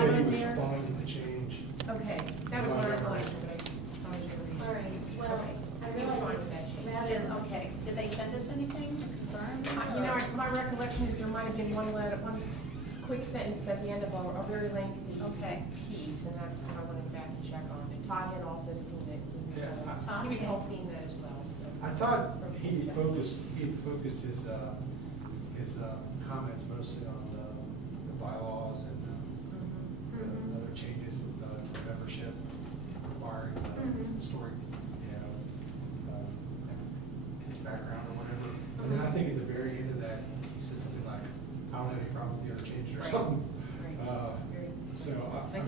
line on he was there? responding to change. Okay, that was my recollection, but I thought I was gonna read it. All right, well, Okay. I He was fine realize with that it's change. rather. Okay, did they send us anything to confirm? You know, my recollection is there might have been one letter, one quick sentence at the end of a very lengthy Okay. piece, and that's what I wanted back to check on. And Todd had also seen it. Yeah, He had all seen that as well, so. I thought he focused his comments mostly on the bylaws and Mhm. the other changes to membership requiring Mhm. historic, background or whatever. And then I think at the very end of that, he said something like, I don't have any problem with the other changes or Right. something. Right. I Very-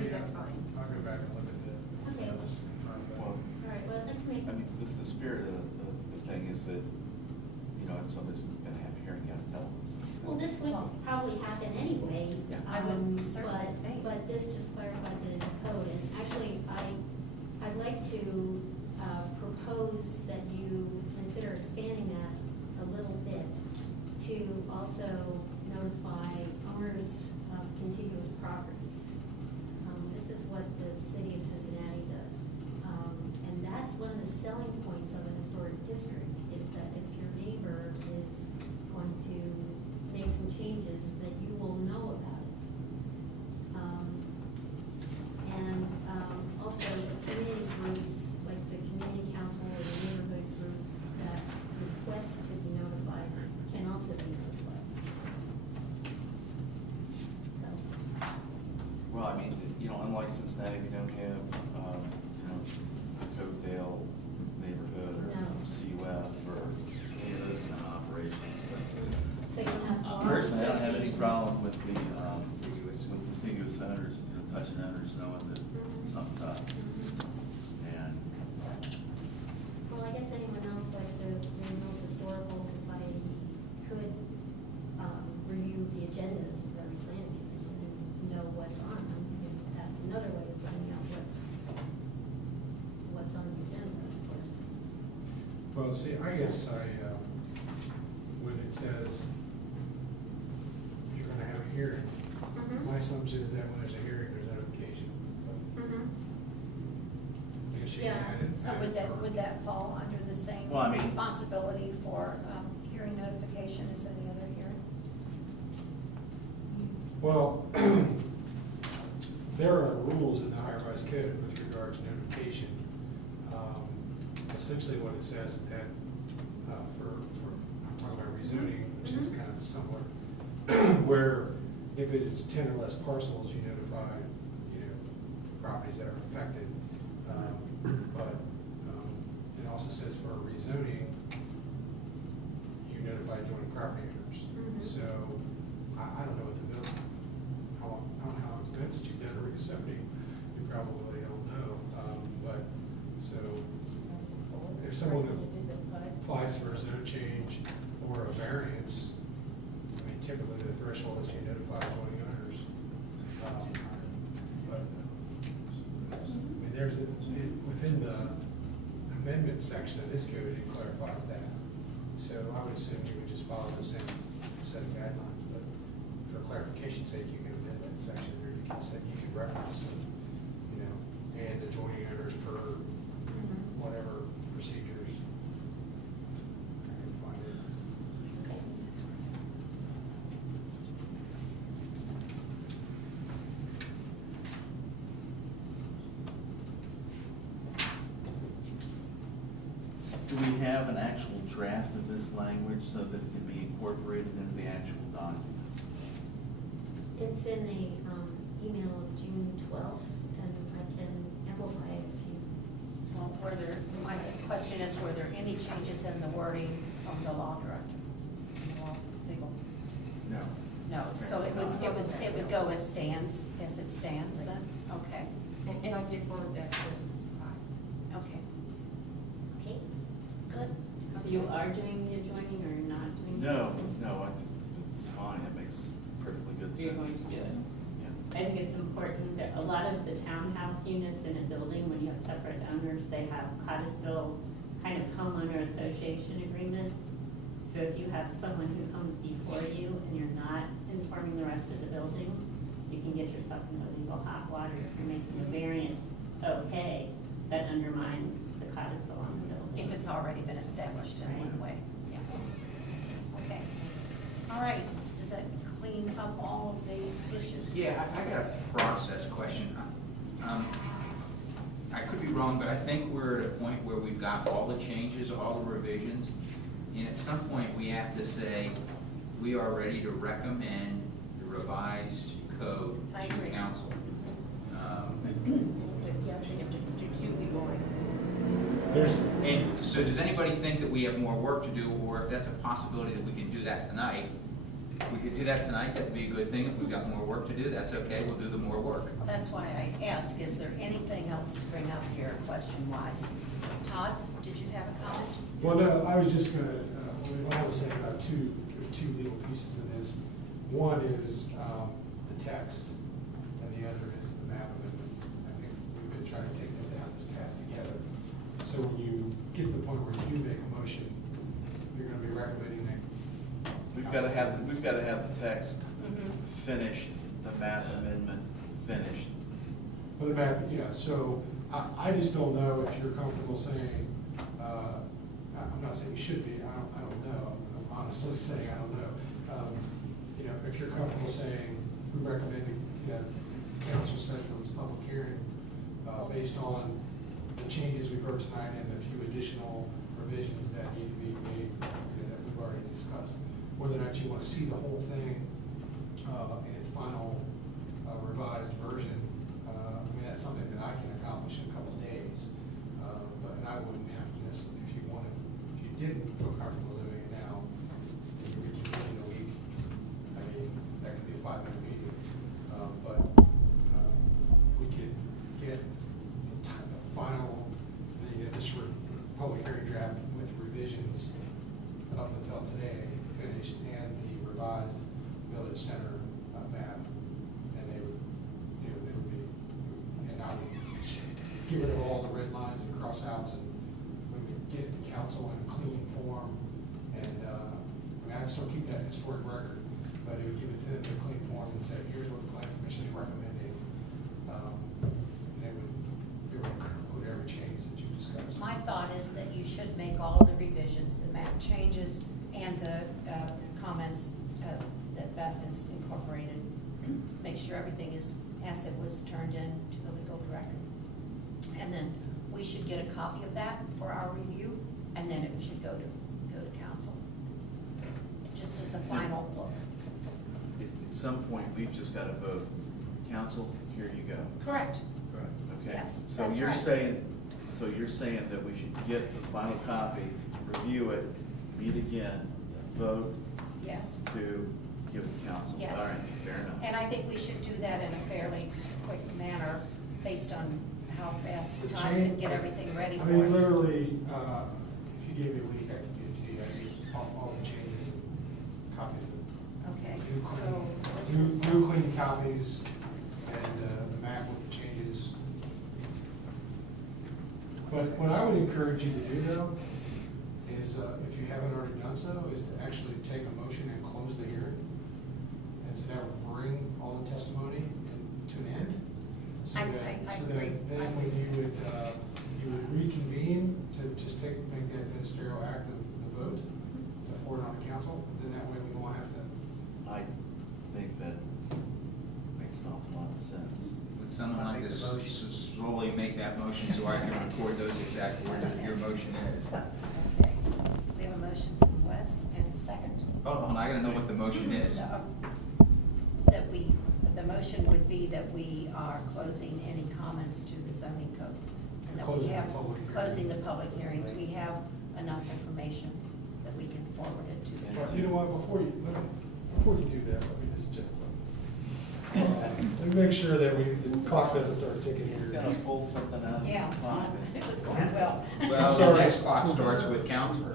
mean, think that's fine. I'll go back and look at the, Okay. just to confirm that. Well, All right, well, let's make. I mean, the spirit of the thing is that, you know, if somebody's gonna have a hearing, you gotta tell them. It's Well, gonna- this would probably happen anyway. Yeah, I would certainly but- think. But this just clarifies it in the code, and actually, I'd like to propose that you consider expanding that a little bit to also notify owners of contiguous properties. This is what the city of Cincinnati does. And that's one of the selling points of a historic district, is that if your neighbor is going to make some changes, that you will know about it. And also the community groups, like the community council or the neighborhood group that requests to be notified can also be notified. So, Well, I mean, you know, unlike Cincinnati, we don't have, you know, Cokedale neighborhood or No. CUF or any of those kind of operations. so you don't have. all Personally, I don't have any associations. problem with contiguous owners, you know, touching owners, knowing that something's up. And, Well, I guess anyone else, like the Greenhills Historical Society, could review the agendas of every planning commission and know what's on them. And that's another way of finding out what's on the agenda, of course. Well, see, I guess when it says you're gonna have a hearing, my assumption is that when there's a hearing, there's notification. But I guess you can Yeah. add it. So would that fall under the same Well, I mean- responsibility for hearing notification as any other hearing? Well, there are rules in the Ohio Revised Code with regard to notification. Essentially what it says is that, I'm talking about rezoning, which is kind of similar, where if it is 10 or less parcels, you notify, properties that are affected. But it also says for rezoning, you notify adjoining property owners. So I don't know what the bill, I don't know how long it's been since you've done a rezoning. You probably don't know. But so if someone applies for a zone change or a variance, I mean, typically the threshold is you notify adjoining owners. But, I mean, within the amendment section of this code, it clarifies that. So I would assume you would just follow the same set of guidelines, but for clarification's sake, you can amend that section, or you can say, you can reference, and adjoining owners per whatever procedures. I can find it. do we have an actual draft of this language so that it can be incorporated into the actual document? It's in the email of June 12th, and I can amplify it if you. Well, my question is, were there any changes in the wording from the law director? Legal? No. No, so it would go as it stands then? Okay, And I did forward that to Todd. okay. Okay, good. So you are doing the adjoining or you're not doing? No, it's fine, it makes perfectly good sense. You're going to do it? Yeah. I think it's important that a lot of the townhouse units in a building, when you have separate owners, they have codicil kind of homeowner association agreements. So if you have someone who comes before you and you're not informing the rest of the building, you can get yourself in illegal hot water if you're making a variance okay, that undermines the codicil on the building. If it's already been established in one way, yeah. Okay, all right, does that clean up all of the issues? Yeah, I got a process question. I could be wrong, but I think we're at a point where we've got all the changes, all the revisions, and at some point we have to say, we are ready to recommend the revised code I to agree. council. You actually have to do two legal readings. And so does anybody think that we have more work to do, or if that's a possibility that we can do that tonight? If we could do that tonight, that'd be a good thing. If we've got more work to do, that's okay, we'll do the more work. That's why I ask, is there anything else to bring up here question-wise? Todd, did you have a comment? Well, no, I was just gonna, I was saying about there's two legal pieces in this. One is, the text, and the other is the map amendment. I think we've been trying to take them down this path together. So when you get to the point where you make a motion, you're gonna be recommending that. We've got to have the text finished, the map amendment finished. Well, the map, yeah, so I just don't know if you're comfortable saying, I'm not saying you should be, I don't know, I'm honestly saying I don't know. You know, if you're comfortable saying, we recommend that council schedule this public hearing based on the changes we've heard tonight and the few additional revisions that need to be made, that we've already discussed. Whether or not you want to see the whole thing in its final revised version, I mean, that's something that I can accomplish in a couple of days. But I wouldn't have to, if you wanted, if you didn't feel comfortable doing it now, you could reconvene in a week. I mean, that could be a 5-minute meeting. But we could get the final, this public hearing draft with revisions up until today finished, and the revised village center map, and they would, they would be, and I would get rid of all the red lines and cross-outs, and we would get it to council in a clean form, and, I mean, I'd still keep that historic record, but it would give it to them in a clean form and say, here's what the planning commission is recommending, and it would include every change that you discussed. My thought is that you should make all the revisions, the map changes, and the comments that Beth has incorporated. Make sure everything is as it was turned in to the legal director. And then we should get a copy of that for our review, and then it should go to council. Just as a final look. At some point, we've just got to vote. Council, here you go. Correct. Okay. Yes, So that's you're right. saying that we should get the final copy, review it, meet again, vote Yes. to give the council. Yes. All right, fair enough. And I think we should do that in a fairly quick manner based on how fast The Todd change- can get everything ready I for mean, us. literally, if you gave me a week, I could get it to you. I need all the changes and copies of Okay, new so clean, this is. new clean copies and the map with the changes. But what I would encourage you to do though, is if you haven't already done so, is to actually take a motion and close the hearing. And so that would bring all the testimony to an end. So I that, agree. then when you would reconvene to just make that ministerial act of the vote to forward on to council, then that way we won't have to. I think that makes an awful lot of sense. Would someone I like think to the motion- slowly make that motion so I can record those exact words that your motion is? Okay, we have a motion from Wes and a second. Hold on, I gotta know what the motion is. The motion would be that we are closing any comments to the zoning code. And that we Closing the have, public hearing. closing the public hearings, we have enough information that we can forward it to the Well, council. you know what, before you do that, let me just check something. Let me make sure that the clock doesn't start ticking He's here. gonna pull something out of his Yeah, pocket. it was going well. Well, the Sorry. next clock starts with council.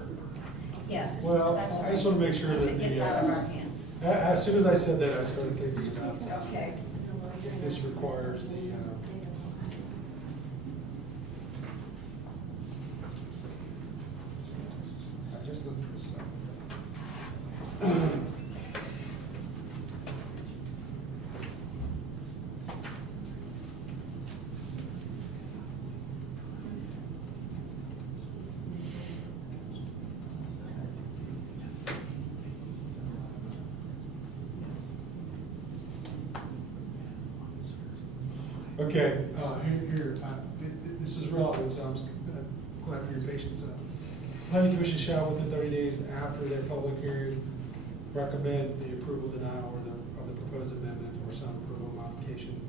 Yes, Well, that's I just right. want to make sure Once that it gets out of our hands. as soon as I said that, I started thinking about Okay. if this requires the, I just looked at this up. Okay, this is relevant, so I'm glad for your patience. Planning Commission shall, within 30 days after their public hearing, recommend the approval, denial, or of the proposed amendment or some approval modification.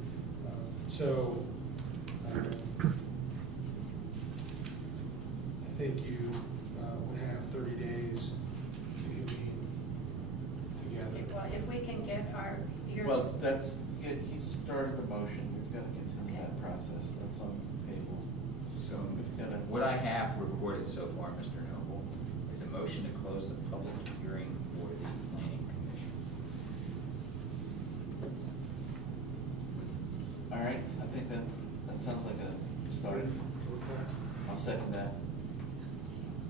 I think you would have 30 days to convene together. Well, if we can get our ears. Well, he started the motion, we've got to get through Okay. that process, that's on the table. So We've got to. what I have recorded so far, Mr. Noble, is a motion to close the public hearing for the planning commission. All right, I think that sounds like a start. I'll second that.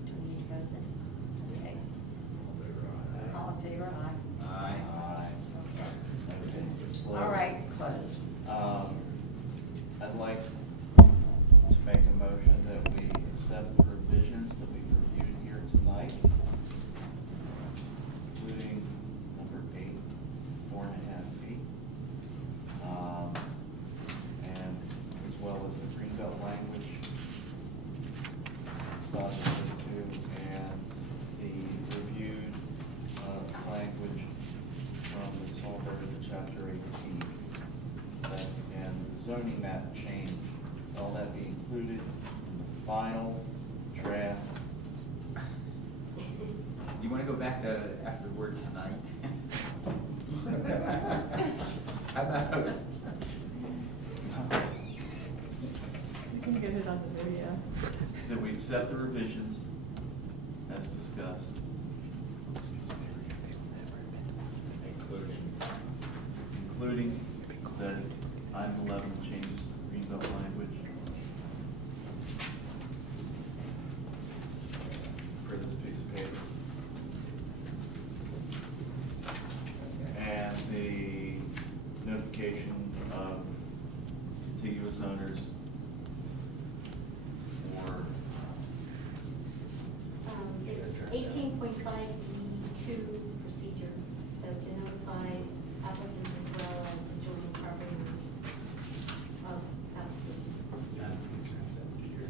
Do we need to vote then? Okay. All in favor, aye. Aye. Aye. Okay. Okay, it's closed. All right, closed. I'd like to make a motion that we accept the revisions that we reviewed here tonight, including number 8, 4.5 feet, and as well as the greenbelt language, clause 2, and the reviewed language from the Salisbury chapter 18. And the zoning map change, all that be included in the final draft. You want to go back to after the word tonight? How about, You can get it on the video. That we accept the revisions as discussed. Including the item 11 changes to the greenbelt language for this piece of paper. And the notification of contiguous owners for It's 18.5E2 procedure, so to notify applicants as well as adjoining property owners of applications.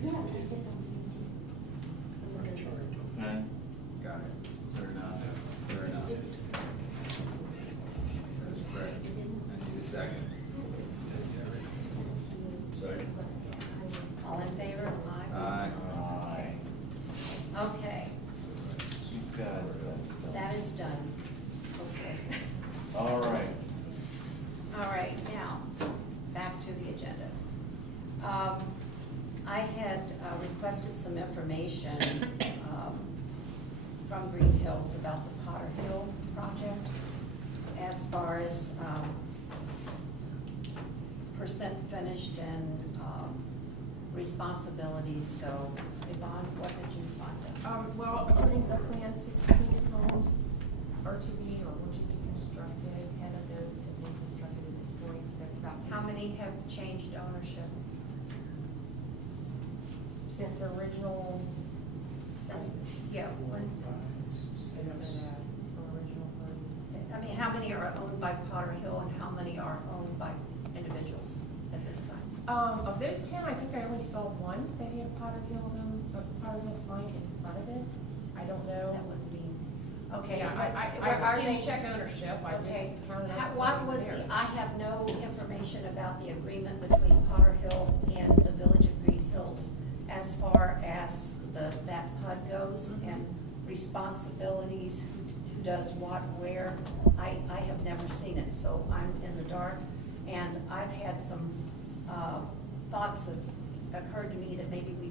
Yeah, it says something. Okay, got it. fair enough. Fair enough. It's- That is correct. I need a second. Sorry. All in favor, aye. Aye. Aye. Okay, You've got it, that's done. that is done. Okay. All right. All right, now, back to the agenda. I had requested some information from Greenhills about the Potter Hill project as far as percent finished and responsibilities go. Yvonne, what did you find out? Well, according to the plan, 16 homes are to be, or were to be constructed. 10 of those have been constructed at this point, so that's about 60. How many have changed ownership? Since the original, Since, yeah, when, original plans. I mean, how many are owned by Potter Hill and how many are owned by individuals at this time? Of those 10, I think I only saw one that had Potter Hill sign in front of it. I don't know. That would be, okay. Yeah, I are didn't they? check ownership, I Okay. just counted How- up. What was there. I have no information about the agreement between Potter Hill and the Village of Greenhills as far as that PUD goes and responsibilities, who does what, where. I have never seen it, so I'm in the dark. And I've had some thoughts have occurred to me that maybe we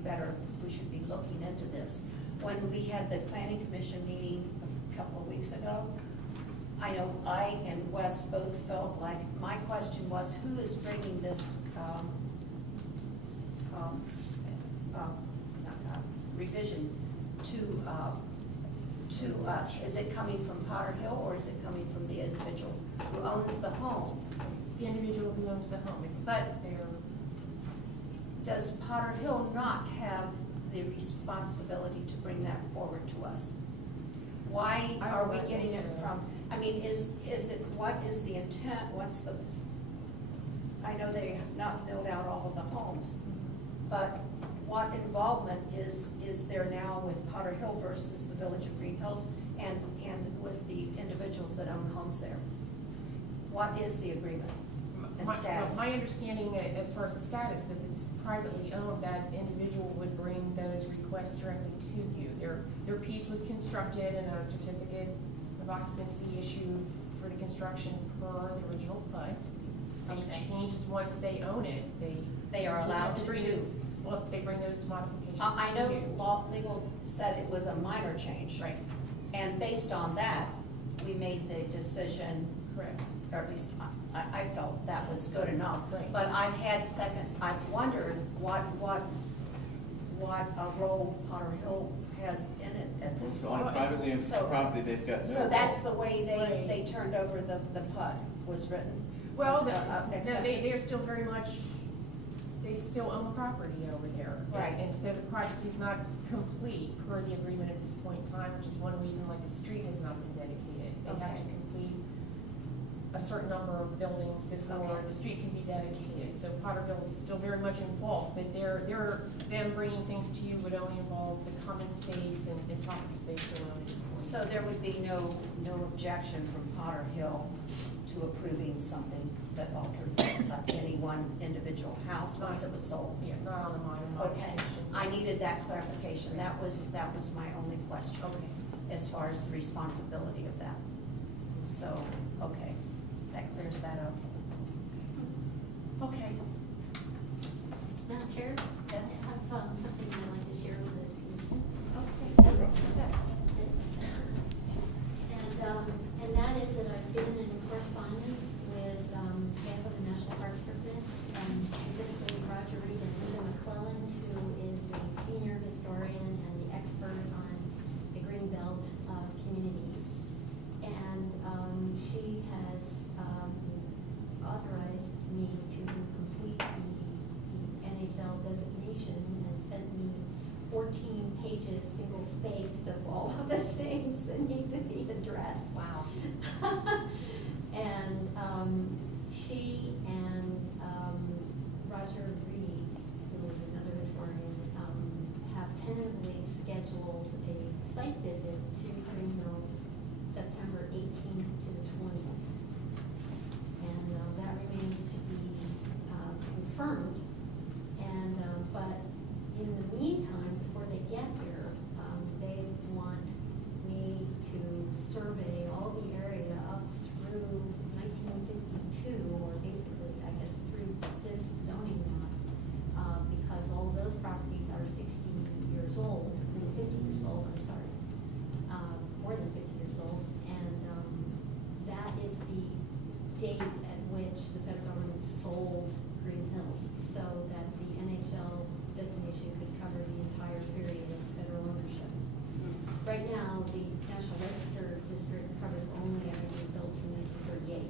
should be looking into this. When we had the planning commission meeting a couple of weeks ago, I know I and Wes both felt like, my question was, who is bringing this revision to us? Is it coming from Potter Hill or is it coming from the individual who owns the home? The individual who owns the home, But- they're, Does Potter Hill not have the responsibility to bring that forward to us? Why I are don't we think getting it so. from, I mean, is it, what is the intent, what's the, I know they have not built out all of the homes, but what involvement is there now with Potter Hill versus the Village of Greenhills and with the individuals that own homes there? What is the agreement and status? My understanding as far as the status, if it's privately owned, that individual would bring those requests directly to you. Their piece was constructed and a certificate of occupancy issued for the construction per the original PUD. Any Okay. changes once they own it, They are allowed to bring do. those- Well, they bring those modifications I know to you. legal said it was a minor change. Right, And based on that, we made the decision, correct. or at least I felt that was good enough. Right. But I've wondered what role Potter Hill has in it at this On point. privately owned So- property, they've got no. So that's the way Right. they turned over the PUD was written? Well, Except- they're still very much, they still own property over there. Right. And so the project is not complete per the agreement at this point in time, which is one reason like the street has not been dedicated. They have Okay. to complete a certain number of buildings before Okay. the street can be dedicated. So Potterville is still very much involved, but them bringing things to you would only involve the common space and property space alone at this point. So there would be no objection from Potter Hill to approving something that altered any one individual house once it was sold? Yeah, not on a minor Okay, modification. I needed that clarification. That was my only question. Okay. As far as the responsibility of that. So, okay, that clears that up. Okay. Madam Chair, I have something I'd like to share with the commission. And that is that I've been in correspondence with staff of the National Park Service, specifically Roger Reed and Linda McClellan, who is a senior historian and the expert on the Greenbelt communities. And she has authorized me to complete the NHL designation and sent me 14 pages, single-spaced, of all of the things that need to be addressed. Wow. And she and Roger Reed, who is another historian, have tentatively scheduled a site visit to Greenhills September 18th to the 20th. And that remains to be confirmed. And, but in the meantime, before they get here, they want me to survey all the area up through 1952, or basically, I guess, through this zoning map, because all those properties are 60 years old, I mean, 50 years old, I'm sorry, more than 50 years old, and that is the date at which the federal government sold Greenhills, so that the NHL designation could cover the entire period of federal ownership. Right now, the National Register District covers only everything built in 1938.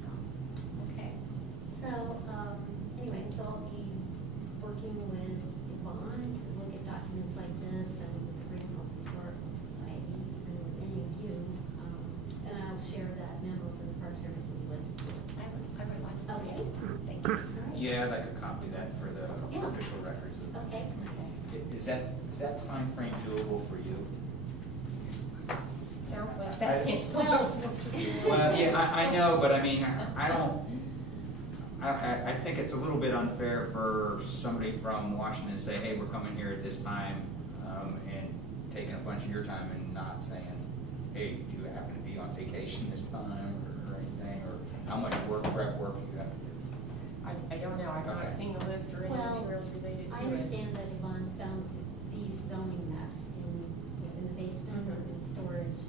So, okay. So, anyway, so I'll be working with Yvonne to look at documents like this and with the Greenhills Historical Society and with any of you. And I'll share that memo for the Park Service if you'd like to see it. I would like to see Okay. it. Thank you. All right. Yeah, I'd like a copy of that for the Yeah. official records of the Okay. committee. Is that timeframe doable for you? Sounds like that is. Well- Well, yeah, I know, but I mean, I think it's a little bit unfair for somebody from Washington to say, hey, we're coming here at this time, and taking a bunch of your time and not saying, hey, do you happen to be on vacation this time, or anything, or how much prep work do you have to do? I don't know, I've not Okay. seen the list or any Well, materials related to it. I understand that Yvonne found these zoning maps in the basement or in storage,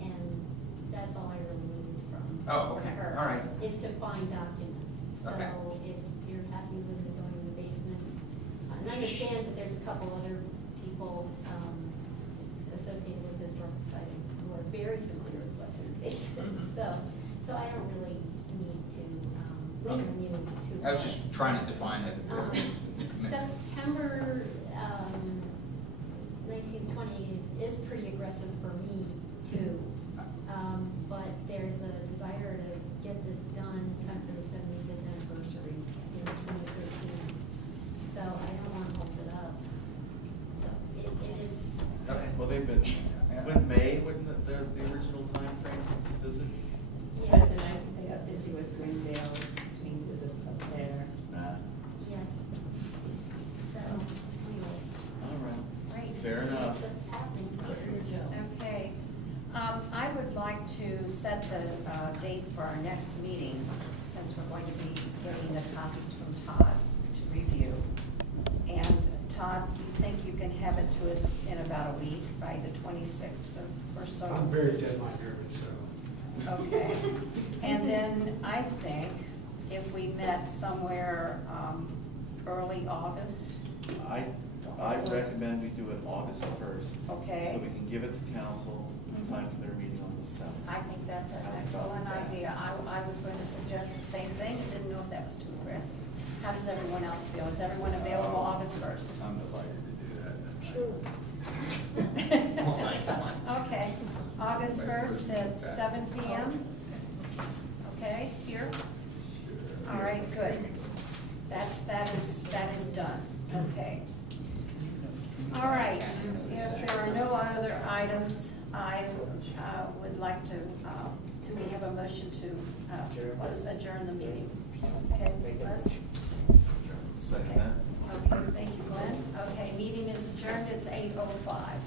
and that's all I really needed from Oh, okay. her. All right. Is to find documents. So Okay. if you're happy with it going in the basement, and I understand that there's a couple other people associated with the historical society who are very familiar with what's in the basement. So I don't really need to lean on you to. I was just trying to define it. September 1920 is pretty aggressive for me too. But there's a desire to get this done in time for the 75th anniversary in 2013. So I don't want to hold it up. So it is. Okay. Well, they've been, when May, when the original time frame for this visit? But Yes, then I got busy with Greenhills, doing visits up there. Nah. yes. So, anyway, All right. right. Fair enough. That's what's happening. Okay. I would like to set the date for our next meeting, since we're going to be getting the copies from Todd to review. And Todd, you think you can have it to us in about a week, by the 26th or so? I'm very deadline driven, so. Okay. And then I think if we met somewhere early August, I recommend we do it August 1st. Okay. So we can give it to council in time for their meeting on the 7th. I think that's an How's excellent about that? idea. I was going to suggest the same thing, didn't know if that was too aggressive. How does everyone else feel? Is everyone available August 1st? I'm delighted to do that. Sure. Well, thanks, Mike. Okay, August 1st at 7 p.m. Okay, here? All right, good. That is done. Okay. All right, if there are no other items, I would like to, do we have a motion to adjourn the meeting? Okay, Les? Second that? Okay, thank you, Glenn. Okay, meeting is adjourned, it's 8:05.